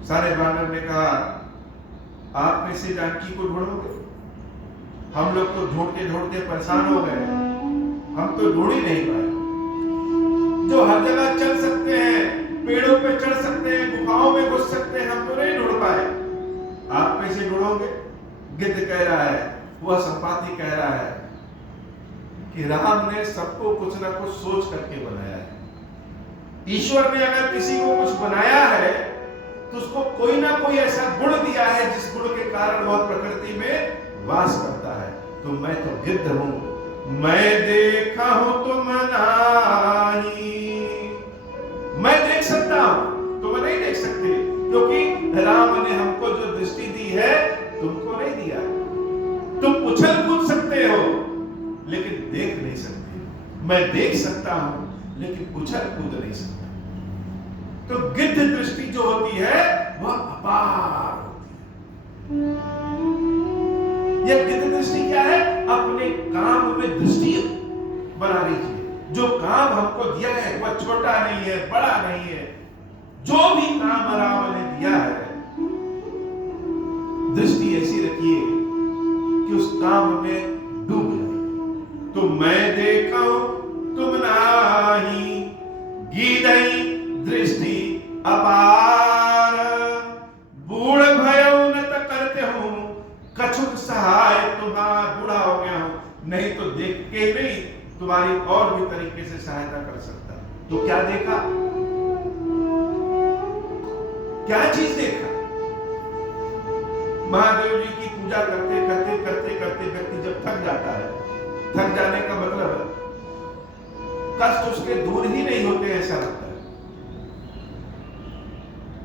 सारे वानर ने कहा, आप कैसे जानकी को ढूंढोगे? हम लोग तो ढूंढते ढूंढते परेशान हो गए, हम तो ढूंढ ही नहीं पाए। जो हर जगह चल सकते हैं, पेड़ों पे चढ़ सकते हैं, गुफाओं में घुस सकते हैं, हम तो नहीं ढूंढ पाए। आप कैसे ढूंढोगे? गिद्ध कह रहा है, वह संपाति कह रहा है कि राम ने सबको कुछ ना कुछ सोच करके बनाया है। ईश्वर ने अगर किसी को कुछ बनाया है तो उसको कोई ना कोई ऐसा गुण दिया है जिस गुण के कारण वह प्रकृति में वास करता है। तो मैं तो गिद्ध हूं, मैं देखा हूं तुम नहीं, मैं देख सकता हूं, तुम नहीं देख सकते, क्योंकि राम ने हमको जो दृष्टि दी है तुमको नहीं दिया। तुम उछल कूद सकते हो लेकिन देख नहीं सकते, मैं देख सकता हूं लेकिन उछल कूद नहीं सकता। तो गिद्ध दृष्टि जो होती है वह अपार होती है। यह गिद्ध दृष्टि क्या है? अपने काम में दृष्टि बना लीजिए। जो काम हमको दिया है वह छोटा नहीं है, बड़ा नहीं है। जो भी काम राम ने दिया है, दृष्टि ऐसी रखिए कि उस काम में डूब जाए। तो मैं देखा तुम नाही, गीधई दृष्टि अपार, बूढ़ भयो न करते हूं, कछुक सहाय तुम्हारा, बूढ़ा हो गया हूं, नहीं तो देख के नहीं तुम्हारी और भी तरीके से सहायता कर सकता। तो क्या देखा? क्या चीज देखा? महादेव जी की पूजा करते करते करते करते व्यक्ति जब थक जाता है, थक जाने का मतलब कष्ट उसके दूर ही नहीं होते ऐसा लगता है,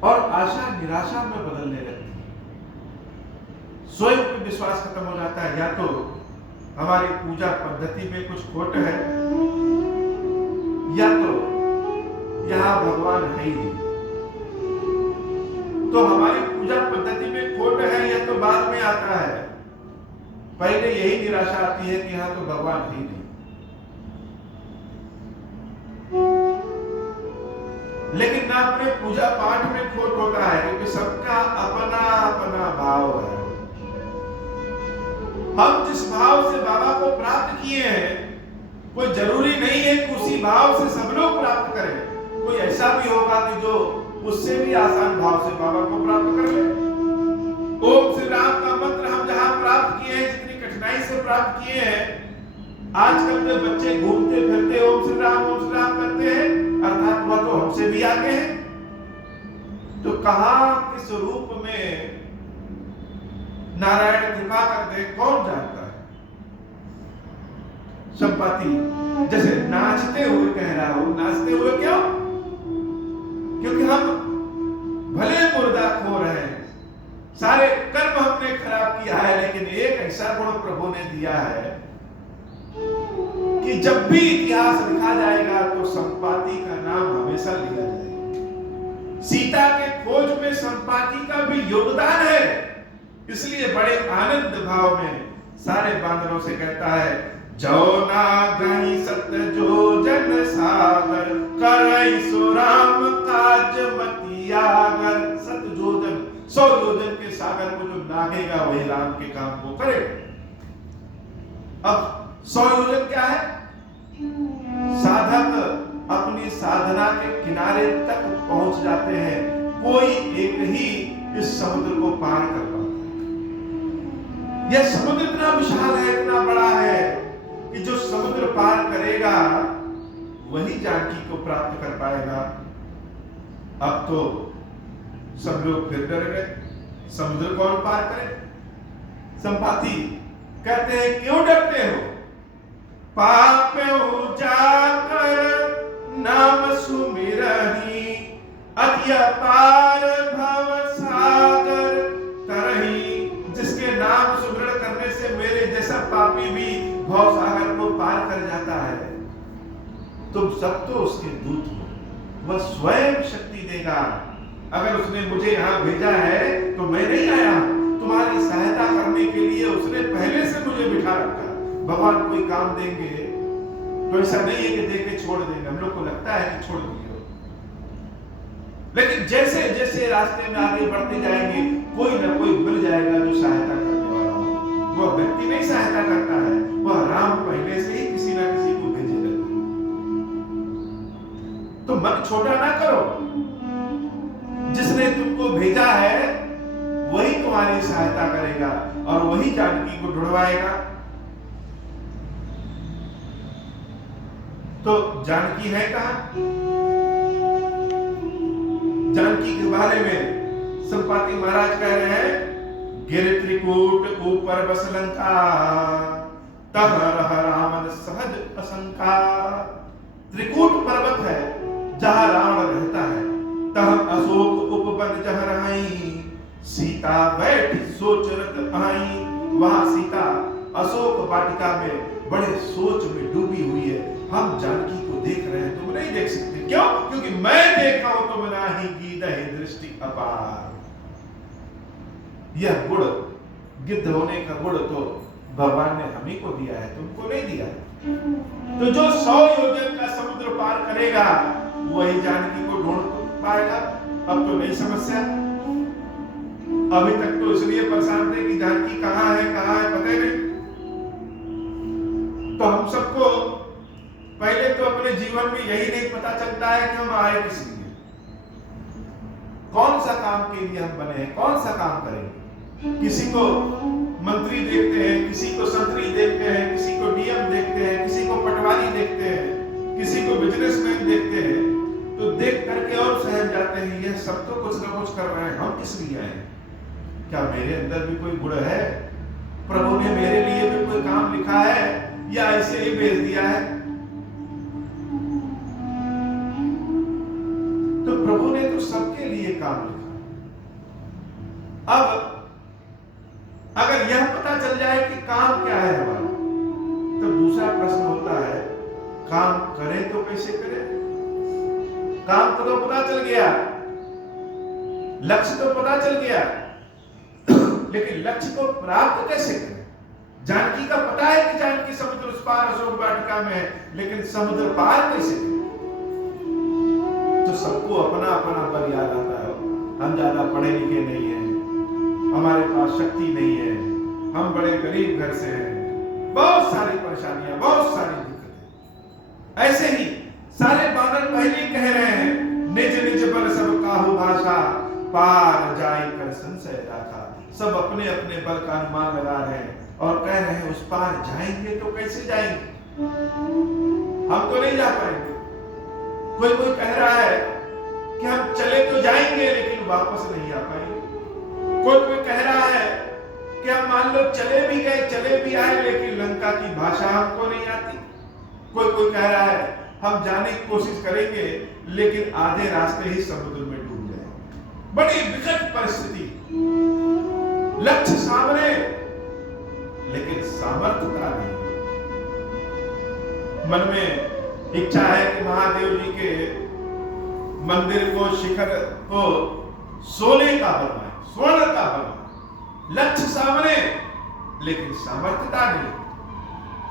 और आशा निराशा में बदलने लगती है, स्वयं पे विश्वास खत्म हो जाता है। या तो हमारी पूजा पद्धति में कुछ खोट है, या तो यहां भगवान है ही नहीं। तो हमारी पूजा पद्धति में खोट है यह तो बाद में आता है, पहले यही निराशा आती है कि यहां तो भगवान है ही नहीं। लेकिन ना अपने पूजा पाठ में खोट होता है, क्योंकि सबका अपना अपना भाव है। हम जिस भाव से बाबा को प्राप्त किए हैं, कोई जरूरी नहीं है कि उसी भाव से सब लोग प्राप्त करें। कोई ऐसा भी होगा कि जो उससे भी आसान भाव से बाबा को प्राप्त कर ले। ओम श्री राम का मंत्र हम जहां प्राप्त किए हैं, जितनी कठिनाई से प्राप्त किए हैं, आजकल के बच्चे घूमते फिरते ओम श्री राम करते हैं, अर्थात वह तो हमसे भी आगे है। तो कहां किस रूप में नारायण कृपा कर दे कौन जानता है। संपाति जैसे नाचते हुए कह रहा हूं, नाचते हुए क्यों? क्योंकि हम भले मुर्दा खो रहे हैं, सारे कर्म हमने खराब किया है, लेकिन एक ऐसा गुण प्रभु ने दिया है कि जब भी इतिहास लिखा जाएगा तो संपाति का नाम हमेशा लिया जाएगा। सीता के खोज में संपाति का भी योगदान है, इसलिए बड़े आनंद भाव में सारे बांदरों से कहता है, जो ना गई सत्य जो जन सागर, करई सो राम काज मतियागर। सत्य जोजन 100 योजन के सागर को जो नागेगा वही राम के काम को करे। अब 100 योजन क्या है? साधक अपनी साधना के किनारे तक पहुंच जाते हैं, कोई एक ही इस समुद्र को पार कर पाता है। यह समुद्र इतना विशाल है, इतना बड़ा है कि जो समुद्र पार करेगा वही जानकी को प्राप्त कर पाएगा। अब तो सब लोग फिर डर गए, समुद्र कौन पार करे? संपाति कहते हैं, क्यों डरते हो? पाप जाकर नाम सुमिरही, अति अपार भव सागर तरही। जिसके नाम सुमिरन करने से मेरे भव सागर को पार कर जाता है। तुम सब तो उसके दूत हो, वह स्वयं शक्ति देगा। अगर उसने मुझे यहाँ भेजा है तो मैं नहीं आया, तुम्हारी सहायता करने के लिए उसने पहले से मुझे बिठा रखा। भगवान कोई काम देंगे तो ऐसा नहीं है कि देके छोड़ देंगे। हम लोग को लगता है कि छोड़ दिए, लेकिन जैसे जैसे रास्ते में आगे बढ़ते जाएंगे कोई ना कोई मिल जाएगा जो सहायता करने वाला हो। वह व्यक्ति नहीं सहायता करता है, वह राम पहले से ही किसी ना किसी को भेजे रहते। तो मन छोटा ना करो, जिसने तुमको भेजा है वही तुम्हारी सहायता करेगा और वही जानकी को ढूंढवाएगा। तो जानकी है कहां? जानकी के बारे में संपाति महाराज कह रहे हैं, गिर त्रिकूट ऊपर बस लंका, तह रह रावण सहज असंका। त्रिकूट पर्वत है जहां रावण रहता है, तह अशोक उपवन जह रहाई, सीता बैठ सोच रत आई। वहां सीता अशोक वाटिका में बड़े सोच में डूबी हुई है। हम जानकी को देख रहे हैं, तुम नहीं देख सकते। क्यों? क्योंकि मैं देखा हूं तुम नाही गीदहि दृष्टि अपार। यह गुण, गिद्ध होने का गुण तो भगवान ने हम ही को दिया है, तुमको नहीं दिया। तो जो 100 योजन का समुद्र पार करेगा वही जानकी को ढूंढ पाएगा। अब तो नहीं समस्या। अभी तक तो इसलिए परेशान थे कि जानकी कहां है पता ही नहीं। तो हम सबको पहले तो अपने जीवन में यही नहीं पता चलता है कि हम आए किस लिए, कौन सा काम के लिए हम बने हैं, कौन सा काम करेंगे। किसी को मंत्री देखते हैं, किसी को संतरी देखते हैं, किसी को डीएम देखते हैं, किसी को पटवारी देखते हैं, किसी को बिजनेसमैन देखते हैं। तो देख करके और सहम जाते हैं, यह सब तो कुछ ना कुछ कर रहे हैं, हम किस लिए आए? क्या मेरे अंदर भी कोई गुण है? प्रभु ने मेरे लिए भी कोई काम लिखा है या ऐसे ही भेज दिया है? तो प्रभु ने तो सबके लिए काम लिखा। अब अगर यह पता चल जाए कि काम क्या है हमारा, तो दूसरा प्रश्न होता है, काम करें तो कैसे करें? काम को तो पता चल गया, लक्ष्य तो पता चल गया, लेकिन लक्ष्य को प्राप्त कैसे करें? जानकी का पता है कि जानकी समुद्र उस पार अशोक वाटिका में है, लेकिन समुद्र पार कैसे करें? तो सबको अपना अपना बल याद आता है। हम ज्यादा पढ़े लिखे नहीं हैं, हमारे पास शक्ति नहीं है, हम बड़े गरीब घर से हैं, बहुत सारी परेशानियां, बहुत सारी दिक्कतें। ऐसे ही सारे बानर पहले कह रहे हैं, निज निज बल सब काहू भाषा, पार जाए कर संशय राखा। सब अपने अपने बल का अनुमान लगा रहे हैं और कह रहे हैं उस पार जाएंगे तो कैसे जाएंगे, हम तो नहीं जा पाएंगे। कोई कोई कह रहा है कि हम चले तो जाएंगे लेकिन वापस नहीं आ पाएंगे। कोई कोई कह रहा है कि हम मान लो चले भी गए, चले भी आए, लेकिन लंका की भाषा हमको नहीं आती। कोई कोई कह रहा है हम जाने की कोशिश करेंगे लेकिन आधे रास्ते ही समुद्र में डूब जाएंगे। बड़ी विकट परिस्थिति, लक्ष्य सामने लेकिन सामर्थ्यता नहीं। मन में इच्छा है कि महादेव जी के मंदिर को, शिखर को सोने का बनवाए, स्वर्ण का बनवाए। लक्ष्य सामने लेकिन सामर्थ्यता नहीं।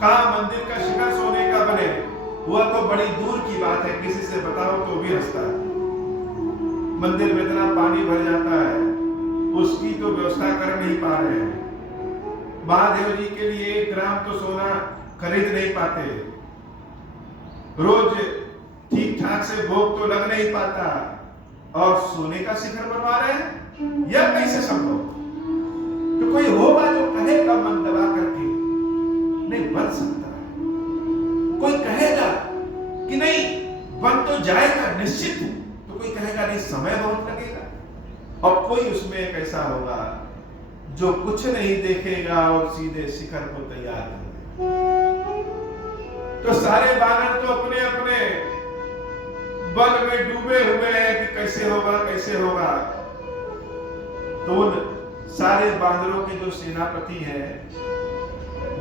कहां मंदिर का शिखर सोने का बने, वह तो बड़ी दूर की बात है, किसी से बताओ तो भी हंसता है। मंदिर में इतना पानी भर जाता है, उसकी तो व्यवस्था कर नहीं पा रहे हैं। महादेव जी के लिए 1 ग्राम तो सोना खरीद नहीं पाते, रोज ठीक ठाक से भोग तो लग नहीं पाता, और सोने का शिखर बनवा रहे हैं, यह कैसे संभव? तो कोई होगा जो कहेगा मन दबा करके नहीं बन सकता है, कोई कहेगा कि नहीं बन तो जाएगा निश्चित, तो कोई कहेगा नहीं समय बहुत लगेगा, और कोई उसमें एक ऐसा होगा जो कुछ नहीं देखेगा और सीधे शिखर को तैयार कर देगा। तो सारे बानर तो अपने अपने बल में डूबे हुए हैं कि कैसे होगा कैसे होगा। तो उन सारे बानरों के जो सेनापति हैं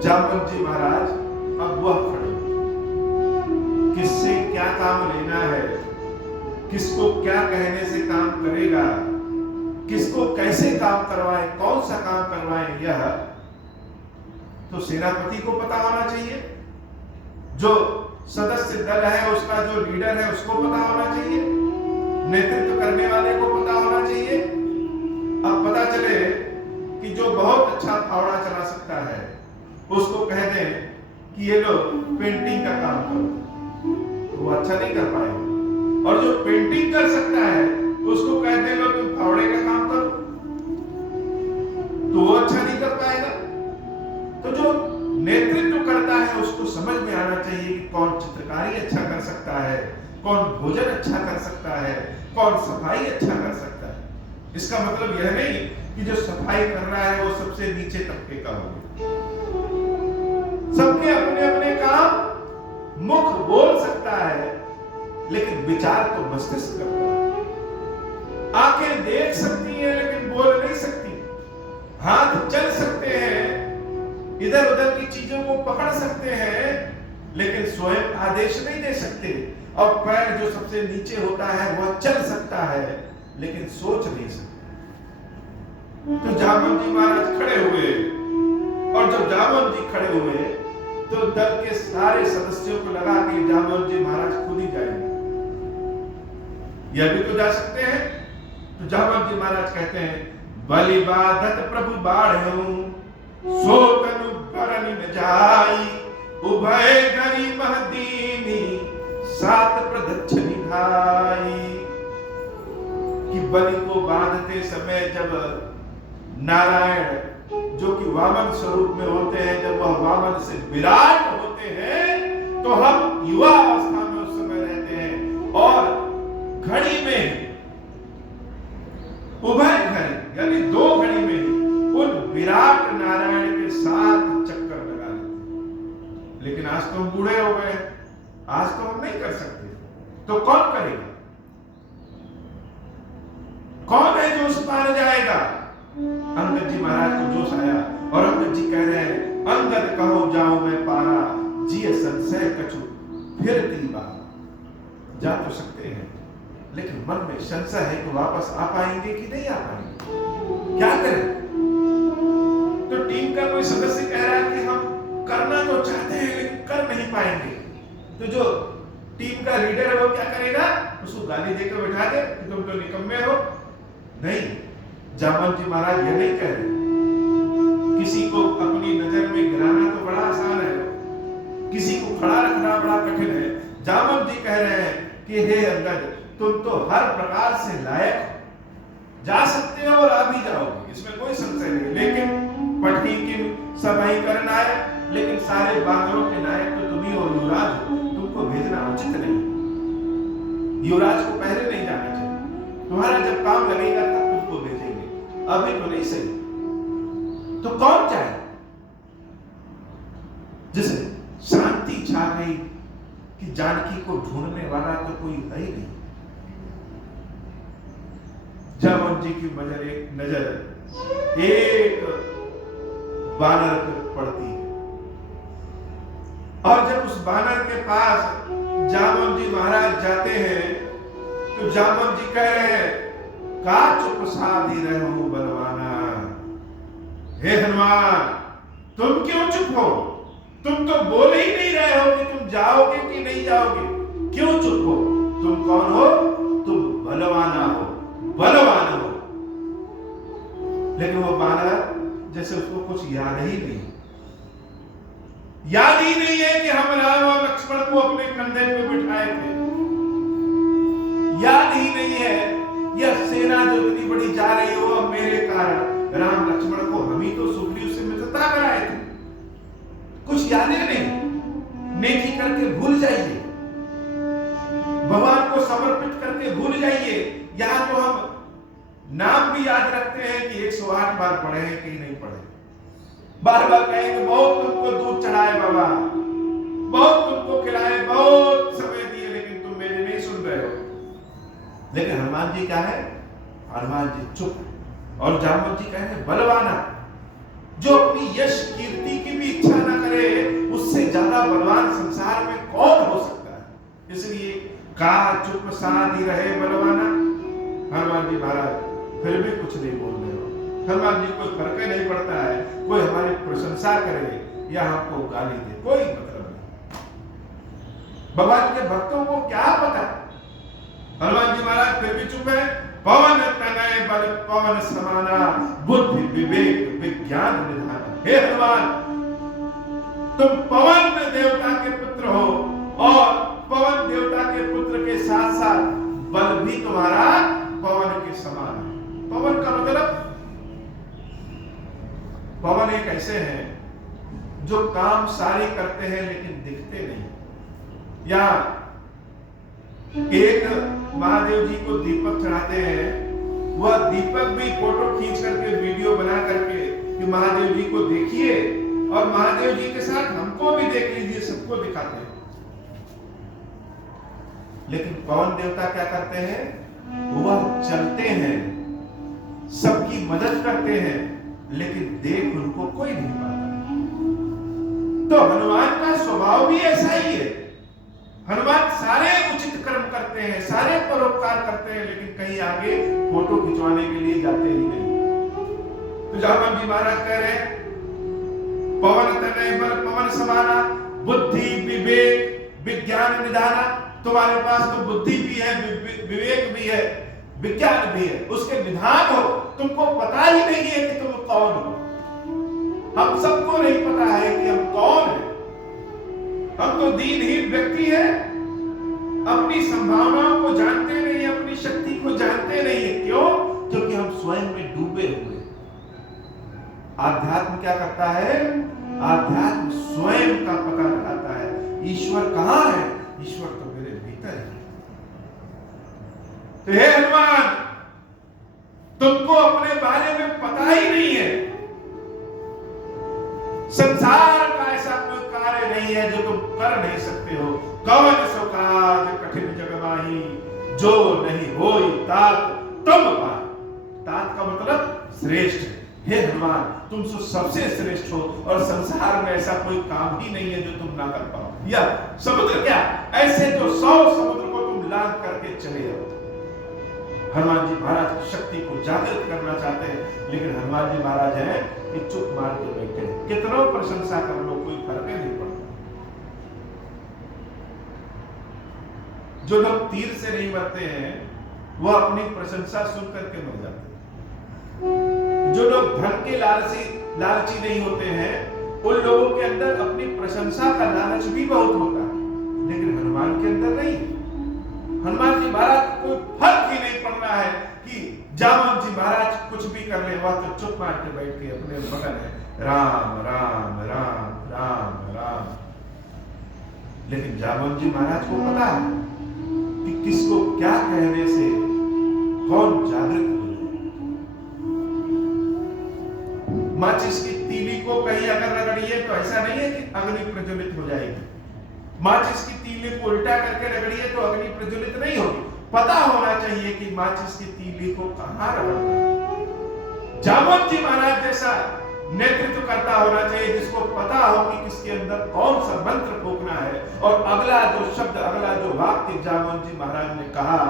जामवंत जी महाराज, अब वह खड़े, किससे क्या काम लेना है, किसको क्या कहने से काम करेगा, किसको कैसे काम करवाए, कौन सा काम करवाए, यह तो सेनापति को पता होना चाहिए। जो सदस्य दल है, उसका जो लीडर है, उसको पता होना चाहिए। नेतृत्व करने वाले को पता होना चाहिए। अब पता चले कि जो बहुत अच्छा फावड़ा चला सकता है, उसको कह दें कि ये लो पेंटिंग का काम करो, तो वो अच्छा नहीं कर पाएगा। और जो पेंटिंग कर सकता है, उसको कह दें लो तुम फावड़े का काम करो, तो वो अच्छा नहीं कर पाएगा। तो जो नेतृत्व करता है, उसको समझ में आना चाहिए कि कौन चित्रकारी अच्छा कर सकता है, कौन भोजन अच्छा कर सकता है, कौन सफाई अच्छा कर सकता है। इसका मतलब यह नहीं कि जो सफाई कर रहा है वो सबसे नीचे तबके का हो। सबके अपने अपने काम, मुख बोल सकता है लेकिन विचार तो मस्तिष्क करता है। आंखें देख सकती हैं लेकिन बोल नहीं सकती। हाथ चल सकते हैं, इधर उधर की चीजों को पकड़ सकते हैं, लेकिन स्वयं आदेश नहीं दे सकते। और पैर जो सबसे नीचे होता है वह चल सकता है लेकिन सोच नहीं सकता। तो जामवंत जी महाराज खड़े हुए, और जब जामवंत जी खड़े हुए तो दल के सारे सदस्यों को लगा कि जामवंत जी महाराज खुद ही जाएंगे, यह भी तो जा सकते हैं। तो जामवंत जी महाराज कहते हैं, बलि बाधत प्रभु बाढ़ऊं, सो तनु करनि न जाई, उभय गरी महदीनी, सात प्रदक्षिणी भाई। कि बलि को बांधते समय जब नारायण जो कि वामन स्वरूप में होते हैं, जब वह वामन से विराट होते हैं, तो हम युवा अवस्था में उस समय रहते हैं, और घड़ी में उभय घड़ी यानी दो घड़ी में ही उन विराट नारायण के साथ चक्कर लगा लेते। लेकिन आज तो हम बूढ़े हो गए, आज तो हम नहीं कर सकते, तो कौन करेगा? कौन है जो उस पार जाएगा? अंगद जी महाराज को जोश आया और अंगद जी कह रहे हैं, अंगद कहो जाऊं मैं पारा, जिय संशय कछु फिर ती बार। जा तो सकते हैं लेकिन मन में संशय है कि वापस आ पाएंगे कि नहीं आ पाएंगे, क्या करें? तो टीम का कोई सदस्य कह रहा है कि हम करना तो चाहते हैं लेकिन कर नहीं पाएंगे। तो जो टीम का लीडर है वो क्या करेगा? उसको गाली देकर बैठा दे कि तुम तो निकम्मे हो। नहीं, जामवंत जी महाराज ये नहीं कह रहे। किसी को अपनी नजर में गिराना तो बड़ा आसान है, किसी को खड़ा रखना बड़ा कठिन है। जामवंत जी कह रहे हैं कि हे अंगद, तुम तो हर प्रकार से लायक हो, जा सकते हो और आ भी जाओगे, इसमें कोई संशय नहीं। लेकिन पटनी की सभाई कर नायक, लेकिन सारे बानरों के नायक तो तुम ही हो, युवराज हो, तुमको भेजना उचित नहीं। युवराज को पहले नहीं जाना चाहिए, तुम्हारा जब काम लगेगा तब तुमको भेजेंगे, अभी तो नहीं सही। तो कौन चाहे? जिसे शांति छा गई कि जानकी को ढूंढने वाला तो कोई है ही नहीं। जामवंत जी की नजर एक बानर पर पड़ती है, और जब उस बानर के पास जामवंत जी महाराज जाते हैं तो जामवंत जी कह रहे हैं, का चुप साधी रहे हो बलवाना। हे हनुमान, तुम क्यों चुप हो? तुम तो बोल ही नहीं रहे हो कि तुम जाओगे कि नहीं जाओगे, क्यों चुप हो? तुम कौन हो? तुम बलवाना हो, बलवान हो। लेकिन वो बानर जैसे उसको कुछ याद ही नहीं, याद ही नहीं है कि हम राम और लक्ष्मण को अपने कंधे पे बिठाए थे, याद ही नहीं है यह सेना जो इतनी बड़ी जा रही हो, अब मेरे कारण राम लक्ष्मण को हम ही तो सुग्रीव से मित्रता कराए थे। कुछ याद नहीं। नेकी करके भूल जाइए, भगवान को समर्पित करके भूल जाइए। यहां तो हम नाम भी याद रखते हैं कि 108 बार पढ़े हैं कि नहीं पढ़े, बार बार कहेंगे बहुत तुमको दूध चढ़ाए बाबा, बहुत तुमको खिलाए, बहुत समय दिए, लेकिन तुम मेरी नहीं सुन रहे हो। लेकिन हनुमान जी क्या है? हनुमान जी चुप। और जामवंत जी कह रहे बलवाना, जो अपनी यश कीर्ति की भी इच्छा ना करे, उससे ज्यादा का चुप साधी रहे बलवाना। हनुमान जी महाराज फिर भी कुछ नहीं बोल रहे हो। हनुमान जी कोई फर्क ही नहीं पड़ता है, कोई हमारी प्रशंसा करे या हमको गाली दे, कोई मतलब नहीं। भगवान के भक्तों को क्या पता। हनुमान जी महाराज फिर भी चुप है। पवन तनय बल पवन समाना, बुद्धि विवेक विज्ञान निधान। हे हनुमान, तुम पवन देवता के पुत्र हो और पवन देवता के पुत्र के साथ साथ बल भी तुम्हारा पवन के समान है। पवन का मतलब, पवन एक ऐसे हैं जो काम सारे करते हैं लेकिन दिखते नहीं। या एक महादेव जी को दीपक चढ़ाते हैं, वह दीपक भी फोटो खींच करके वीडियो बना करके कि महादेव जी को देखिए और महादेव जी के साथ हमको भी देख लीजिए, सबको दिखाते हैं। लेकिन पवन देवता क्या करते हैं, वह चलते हैं, सबकी मदद करते हैं, लेकिन देख उनको कोई नहीं पाता। तो हनुमान का स्वभाव भी ऐसा ही है। हनुमान सारे उचित कर्म करते हैं, सारे परोपकार करते हैं, लेकिन कहीं आगे फोटो खिंचवाने के लिए जाते ही नहीं। तो हनुमान जी महाराज कह रहे हैं, पवन तनय बल पवन समाना, बुद्धि विवेक विज्ञान निधाना। तुम्हारे पास तो बुद्धि भी है, विवेक भी है, विज्ञान भी है, उसके निधान हो। तुमको पता ही नहीं है कि तुम कौन हो। हम सबको नहीं पता है कि हम कौन हैं। हम तो दीनहीन व्यक्ति हैं, अपनी संभावनाओं को जानते नहीं, अपनी शक्ति को जानते नहीं है। क्यों? क्योंकि हम स्वयं में डूबे हुए। आध्यात्म क्या करता है? आध्यात्म स्वयं का पता लगाता है। ईश्वर कहां है? ईश्वर तो मेरे भीतर है। तो हे हनुमान, तुमको अपने बारे में पता ही नहीं है। संसार का ऐसा कोई कार्य नहीं है जो तुम कर नहीं सकते हो। कवन सो काज कठिन जग माही, जो नहीं होई तात तुम पार। तात का मतलब श्रेष्ठ। हे हनुमान, तुम सबसे श्रेष्ठ हो और संसार में ऐसा कोई काम ही नहीं है जो तुम ना कर पाओ। या समुद्र क्या, ऐसे जो 100 समुद्र को तुम लांघ करके चले जाओ। हनुमान जी महाराज की शक्ति को जागृत करना चाहते हैं, लेकिन हनुमान जी महाराज हैं कि चुप मार के बैठे हैं। कितनों प्रशंसा कर लो, कोई फर्क नहीं पड़ता। जो लोग तीर से नहीं मरते हैं, वह अपनी प्रशंसा सुन करके मर जाते हैं। जो लोग धन के लालची नहीं होते हैं, उन लोगों के अंदर अपनी प्रशंसा का लालच भी बहुत होता है, लेकिन हनुमान के अंदर नहीं। हनुमान जी महाराज को फर्क ही नहीं पड़ रहा है कि जामवंत जी महाराज कुछ भी कर ले, वह तो चुप मार के बैठ के अपने मगन है, राम राम राम राम राम। लेकिन जामवंत जी महाराज को पता है कि किसको क्या कहने से कौन जागृत हो जाए। माचिस की तीली को कहीं अगर रगड़िए तो ऐसा नहीं है कि अग्नि प्रज्वलित हो जाएगी। माचिस की तीली को उल्टा करके रगड़िए तो अग्नि प्रज्वलित नहीं होगी। पता होना चाहिए कि माचिस की तीली को कहां रगड़ना है। जामवंत जी महाराज जैसा नेतृत्व करता होना चाहिए, जिसको पता हो कि किसके अंदर कौन सा मंत्र फूंकना है, और अगला जो शब्द, अगला जो वाक्य जामवंत जी महाराज ने कहा,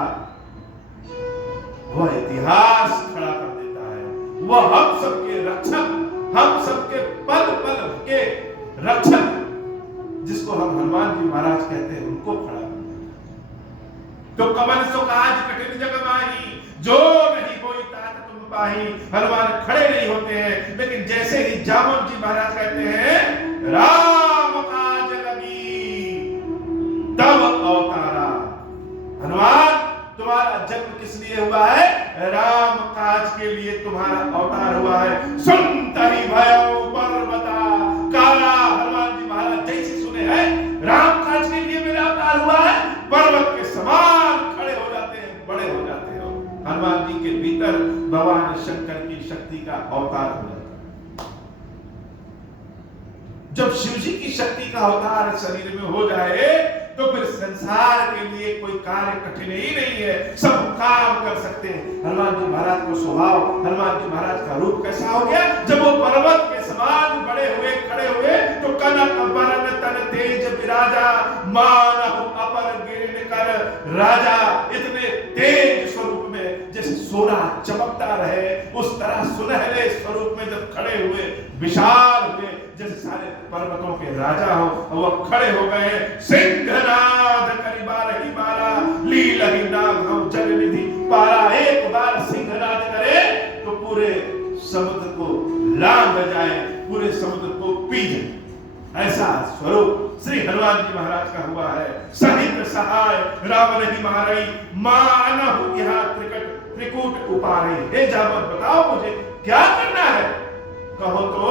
वह इतिहास खड़ा कर देता है। वह हम सबके रक्षक, हम सबके पल पल के रक्षक, जिसको हम हनुमान जी महाराज कहते हैं, उनको खड़ा कर देता। तो कवन सो काज कठिन जग माही, जो नहीं होई तात तुम पाही। हनुमान खड़े नहीं होते हैं, लेकिन जैसे ही जामवंत जी महाराज कहते हैं राम काज लगी तब अवतारा। हनुमान, तुम्हारा जन्म किस लिए हुआ है? राम काज के लिए तुम्हारा अवतार हुआ है। सुनता ही भयो पर्वता काला। हनुमान जी महाराज जैसे सुने हैं राम काज के लिए मेरा अवतार हुआ है, पर्वत के समान खड़े हो जाते हैं, बड़े हो जाते हैं। हनुमान जी के भीतर भगवान शंकर की शक्ति का अवतार हो जाता है। जब शिव जी की शक्ति का अवतार शरीर में हो जाए तो फिर संसार के लिए कोई कार्य कठिन ही नहीं है, सब काम कर सकते हैं। हनुमान जी महाराज को स्वभाव, हनुमान जी महाराज का रूप कैसा हो गया? जब वो पर्वत के समान बड़े हुए, खड़े हुए, तो कनक बरन तन तेज विराजा, मानव अपर गिरन कर राजा इतने तेज स्वरूप में, जैसे सोना चमकता रहे उस तरह सुनहरे स्वरूप में जब खड़े हुए, विशाल हुए, जैसे सारे पर्वतों के राजा हो, वह खड़े हो गए। सिंहनाद करी बारही बारा, लीलहि नाग जल निधि पारा। एक बार सिंहनाद करे तो पूरे समुद्र को लांघ जाए, पूरे समुद्र को पी जाए। ऐसा स्वरूप श्री हनुमान जी महाराज का हुआ है। सहित सहाय रावण ही मारई, मानहु यहाँ त्रिकूट उपारे। हे जामवंत बताओ मुझे क्या करना है? कहो तो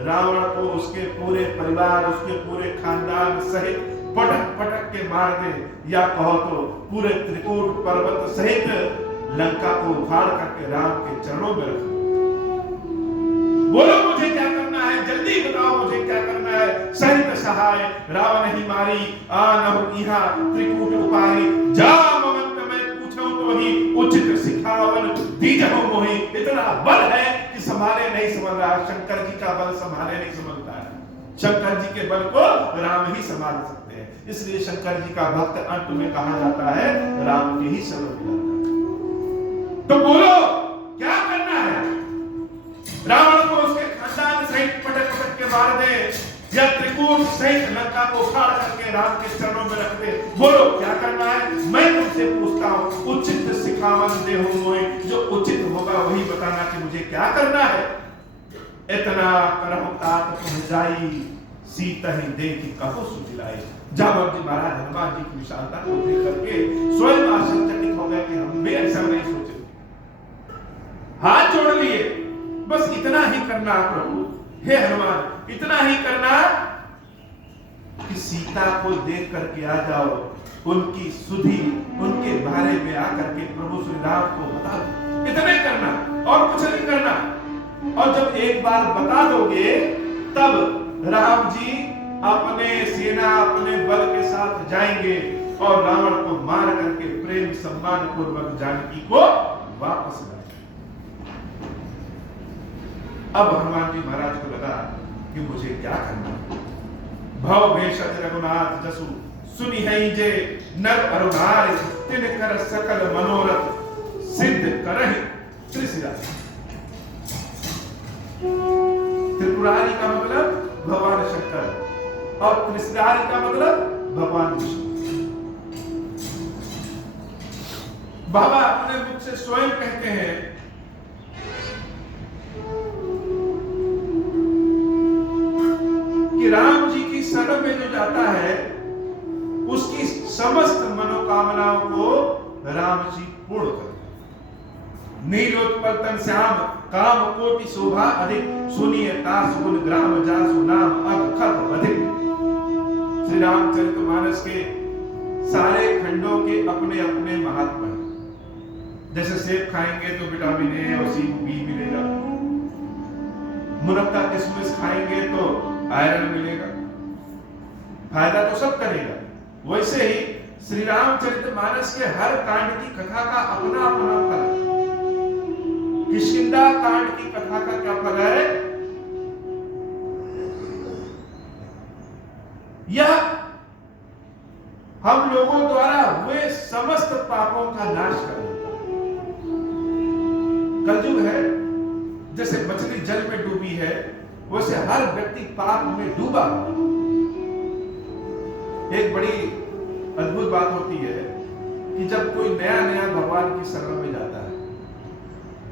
रावण को उसके पूरे परिवार, उसके पूरे खानदान सहित पटक पटक के मार दे, या कहो तो पूरे त्रिकूट पर्वत सहित लंका को उखाड़ करके राम के चरणों में रख। बोलो मुझे क्या करना है, जल्दी बताओ मुझे क्या करना है। सहित सहाय रावण ही मारी, आनहु इहा त्रिकूट उपारी। जामवंत मैं पूछूं तो ही उचित सिखावन दीजहु मोहि। इतना बल है कि संभाले नहीं समझ रहा। शंकर जी का बल संभाले नहीं समझता है। शंकर जी के बल को राम ही संभाल सकते हैं। इसलिए शंकर जी का भक्त अंत में कहा जाता है राम के ही शरण में जाता है। तो बोलो क्या करना है? रावण को उसके खानदान सहित पटक पटक के मार दे, या त्रिकूट सहित लंका को उखाड़ करके राम के चरणों में रख दे? बोलो क्या करना है? मैं तुमसे पूछता हूं, उचित सिखावन देहु मोहि। जो उचित होगा वही बताना कि मुझे क्या करना है। इतना करहु तात तुम जाई, सीता ही देखी कहो सुधिलाई। जामवंत जी महाराज हनुमान जी की विशालता को देख करके स्वयं आश्चर्यचकित हो गए कि हम भी ऐसा नहीं सोचे। हाथ जोड़ लिए, बस इतना ही करना प्रभु, हे हनुमान, इतना ही करना कि सीता को देख करके आ जाओ, उनकी सुधि, उनके बारे में आकर के प्रभु श्री राम को बता दो। इतने करना और कुछ नहीं करना। और जब एक बार बता दोगे तब राम जी अपने सेना, अपने बल के साथ जाएंगे और रावण को मार करके प्रेम सम्मान पूर्वक जानकी को वापस लाएंगे। अब हनुमान जी महाराज को लगा कि मुझे क्या करना है। भव भेषज रघुनाथ जसु सुनि है जे नर अरुणार, तिन कर सकल मनोरथ सिद्ध करहि त्रिशिरा। त्रिपुरारी का मतलब भगवान शंकर और त्रिशिरारी का मतलब भगवान विष्णु। बाबा अपने मुख से स्वयं कहते हैं कि राम जी की शरण में जो जाता है उसकी समस्त मनोकामनाओं को राम जी पूर्ण करते हैं। नीलोत्पल तन श्याम काम कोटि शोभा अधिक, सुनिए तास गुण ग्राम जासु नाम अखत अधिक। श्री रामचरितमानस के सारे खंडों के अपने अपने महात्मा हैं। जैसे सेब खाएंगे तो विटामिन ए और सी बी मिलेगा, मुनक्का किशमिश खाएंगे तो आयरन मिलेगा, फायदा तो सब करेगा। वैसे ही श्री रामचरितमानस के हर कांड की कथा का अपना अपना फल है। किष्किंधा कांड की कथा का क्या फल है? यह हम लोगों द्वारा हुए समस्त पापों का नाश कर देता है। कलयुग है, जैसे मछली जल में डूबी है वैसे हर व्यक्ति पाप में डूबा। एक बड़ी अद्भुत बात होती है कि जब कोई नया नया भगवान की शरण में जाता है,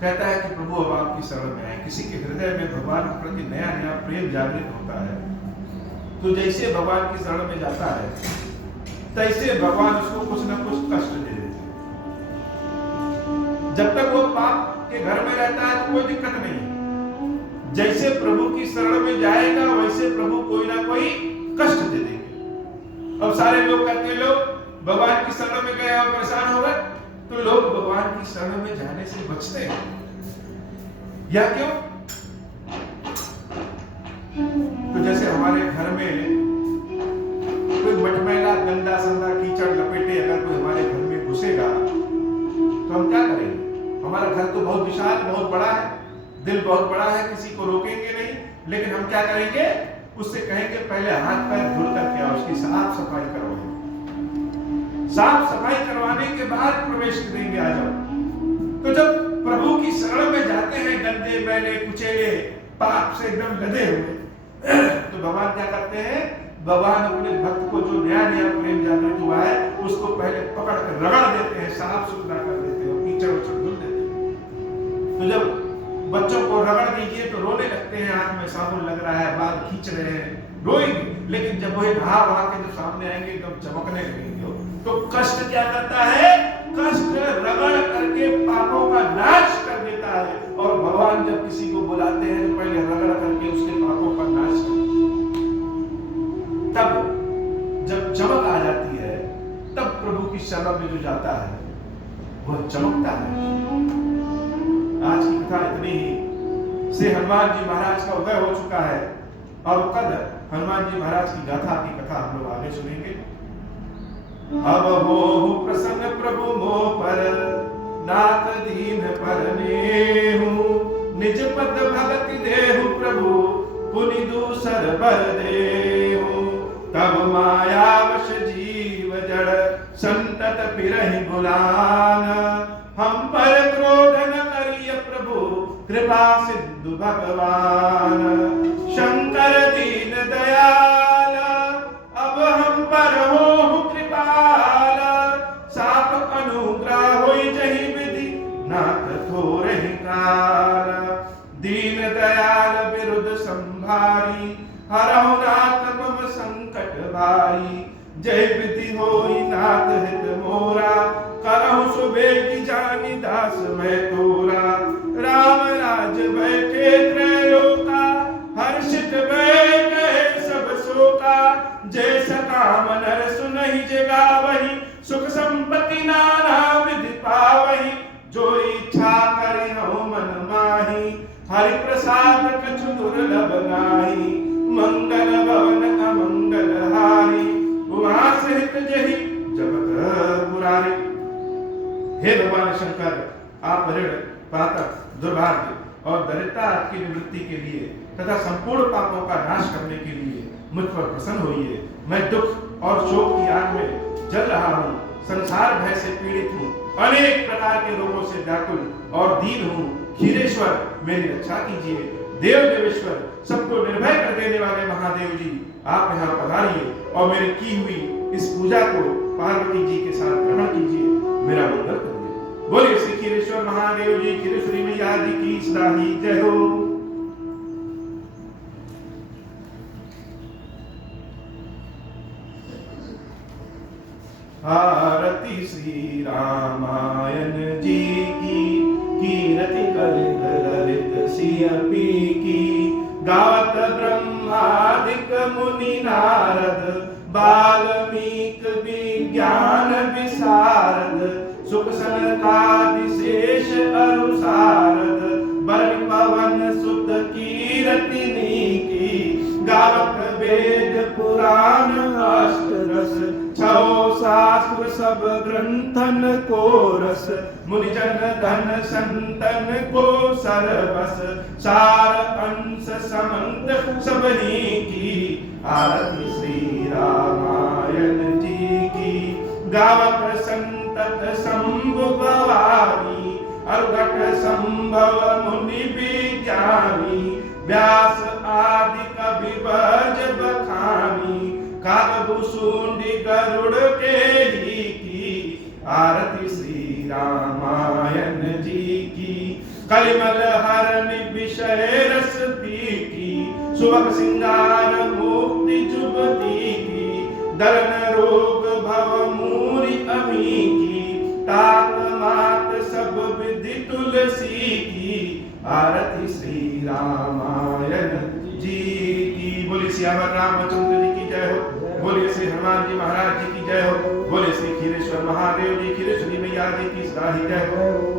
कहता है कि प्रभु अब आपकी शरण में आए, किसी के हृदय में भगवान के प्रति नया नया प्रेम जागृत होता है, तो जैसे भगवान की शरण में जाता है तैसे भगवान उसको कुछ न कुछ कष्ट दे देते हैं। जब तक वो पाप के घर में रहता है तो कोई दिक्कत नहीं, जैसे प्रभु की शरण में जाएगा वैसे प्रभु कोई ना कोई कष्ट दे देंगे। अब सारे लोग कहते हैं लोग भगवान की शरण में गए और परेशान हो गए, तो लोग भगवान की शरण में जाने से बचते हैं। या क्यों? तो जैसे हमारे घर में कोई मटमैला गंदा संदा कीचड़ लपेटे अगर कोई हमारे घर में घुसेगा तो हम क्या करेंगे? हमारा घर तो बहुत विशाल, बहुत बड़ा है, दिल बहुत बड़ा है, किसी को रोकेंगे नहीं, लेकिन हम क्या करेंगे? उससे कहेंगे पहले हाथ पैर धुल करके आओ, उसकी साफ सफाई करो। साफ सफाई करवाने के बाद प्रवेश करेंगे, आ जाओ। तो जब प्रभु की शरण में जाते हैं गंदे मैले कुचेले पाप से एकदम लदे हुए, तो भगवान क्या करते हैं, भगवान अपने भक्त को जो नया नया प्रेम जागृत हुआ है उसको पहले पकड़ कर रगड़ देते हैं, साफ सुथरा कर देते हैं, कीचड़ उचड़ धुल देते हैं। तो जब बच्चों को रगड़ दीजिए तो रोने लगते हैं, आंख में साबुन लग रहा है, बाल खींच रहे हैं, रोएंगे। लेकिन जब वही घाव आके जब सामने आएंगे एकदम चमकने लगेंगे। तो कष्ट क्या करता है, कष्ट रगड़ करके पापों का नाश कर देता है। और भगवान जब किसी को बुलाते हैं तो पहले रगड़ करके उसके पापों का नाश करते हैं। तब जब चमक आ जाती है, तब प्रभु की शरण में जो जाता है वह चमकता है। आज की कथा इतनी ही से हनुमान जी महाराज का उदय हो चुका है, और कल हनुमान जी महाराज की गाथा की कथा हम लोग आगे सुनेंगे। अब मोह प्रसन्न प्रभु मोह पर, नाथ दीन पर नेहु, निज पद भगति देहु प्रभु, पुनि दूसर बर देहु। तब माया वश जीव जड़, संतत पिरहि बुलान, हम पर क्रोध न करिय प्रभु, कृपा सिंधु भगवान। शंकर दीन दयाल, अब हम पर हो कृपाल, साप अनुग्रह होई जहि विधि, नाथ थोरहि काल। दीन दयाल विरुद्ध संभारी, हरहु नाथ मम संकट भारी। जय विधि होई नाथ हित मोरा, करहु सुबेगी जानी दास मैं तोरा। राम राज बैठे त्रैलोका, हर्षित भय गए सब शोका। जैसा काम नर सुनहि जगावहि, सुख संपत्ति नाना विधि पावहि। जो इच्छा करि हऊ मन माहि, हरि प्रसाद कछु दुर्लभ नाहि। मंगल भवन अमंगल हारी, उमा सहित जहि जगत पुरारी। हे भगवान शंकर, आप ऋण पातक दुर्भाग्य और दरिद्रता की निवृत्ति के लिए तथा संपूर्ण पापों का नाश करने के लिए मुझ पर प्रसन्न होइए। मैं दुख और शोक की आग में जल रहा हूँ, संसार भय से पीड़ित हूँ, अनेक प्रकार के रोगों से व्याकुल और दीन हूँ। क्षीरेश्वर मेरी रक्षा कीजिए। देव देवेश्वर, सबको निर्भय कर देने वाले महादेव जी, आप यहाँ पधारिए और मेरी की हुई इस पूजा को पार्वती जी के साथ ग्रहण कीजिए, मेरा मंगल करिए। बोलिए श्री क्षीरेश्वर महादेव जी, क्षीरेश्वरी मैया जी की सदा ही जय हो। आरती श्री रामायण जी की, कीरति कलित ललित सियपी की। गावत ब्रह्मादिक मुनि नारद, बाल्मीक विज्ञान विशारद। सुख सनकादि शेष अरु सारद, बरनि पवन सुत कीरतिनी की। गावत वेद पुराण अष्ट रस, छौ शास्त्र सब ग्रंथन को रस। मुनिजन धन संतन को सरबस, सार अंश समंत सबही की। आरती श्री रामायण जी की, गावत संतत शंभु भवानी। अर्घट संभव मुनि विज्ञानी, व्यास आदि कवि बज बखानी। काकभूषुंडी गरुड़ के ही की। आरती श्री रामायण जी की, कलिमल हरण विषय रस की। सुबह सिंगार मुक्ति जुगती की, दलन रोग भव मूरि अमी की। तात मात सब विधि तुलसी की। आरती श्री रामायण जी की। बोले श्यामल रामचंद्र जी की जय हो। बोले श्री हनुमान जी महाराज जी की जय हो। बोले श्री क्षीरेश्वर महादेव जी, क्षीरेश्वरी मैया जी की सदा ही जय हो।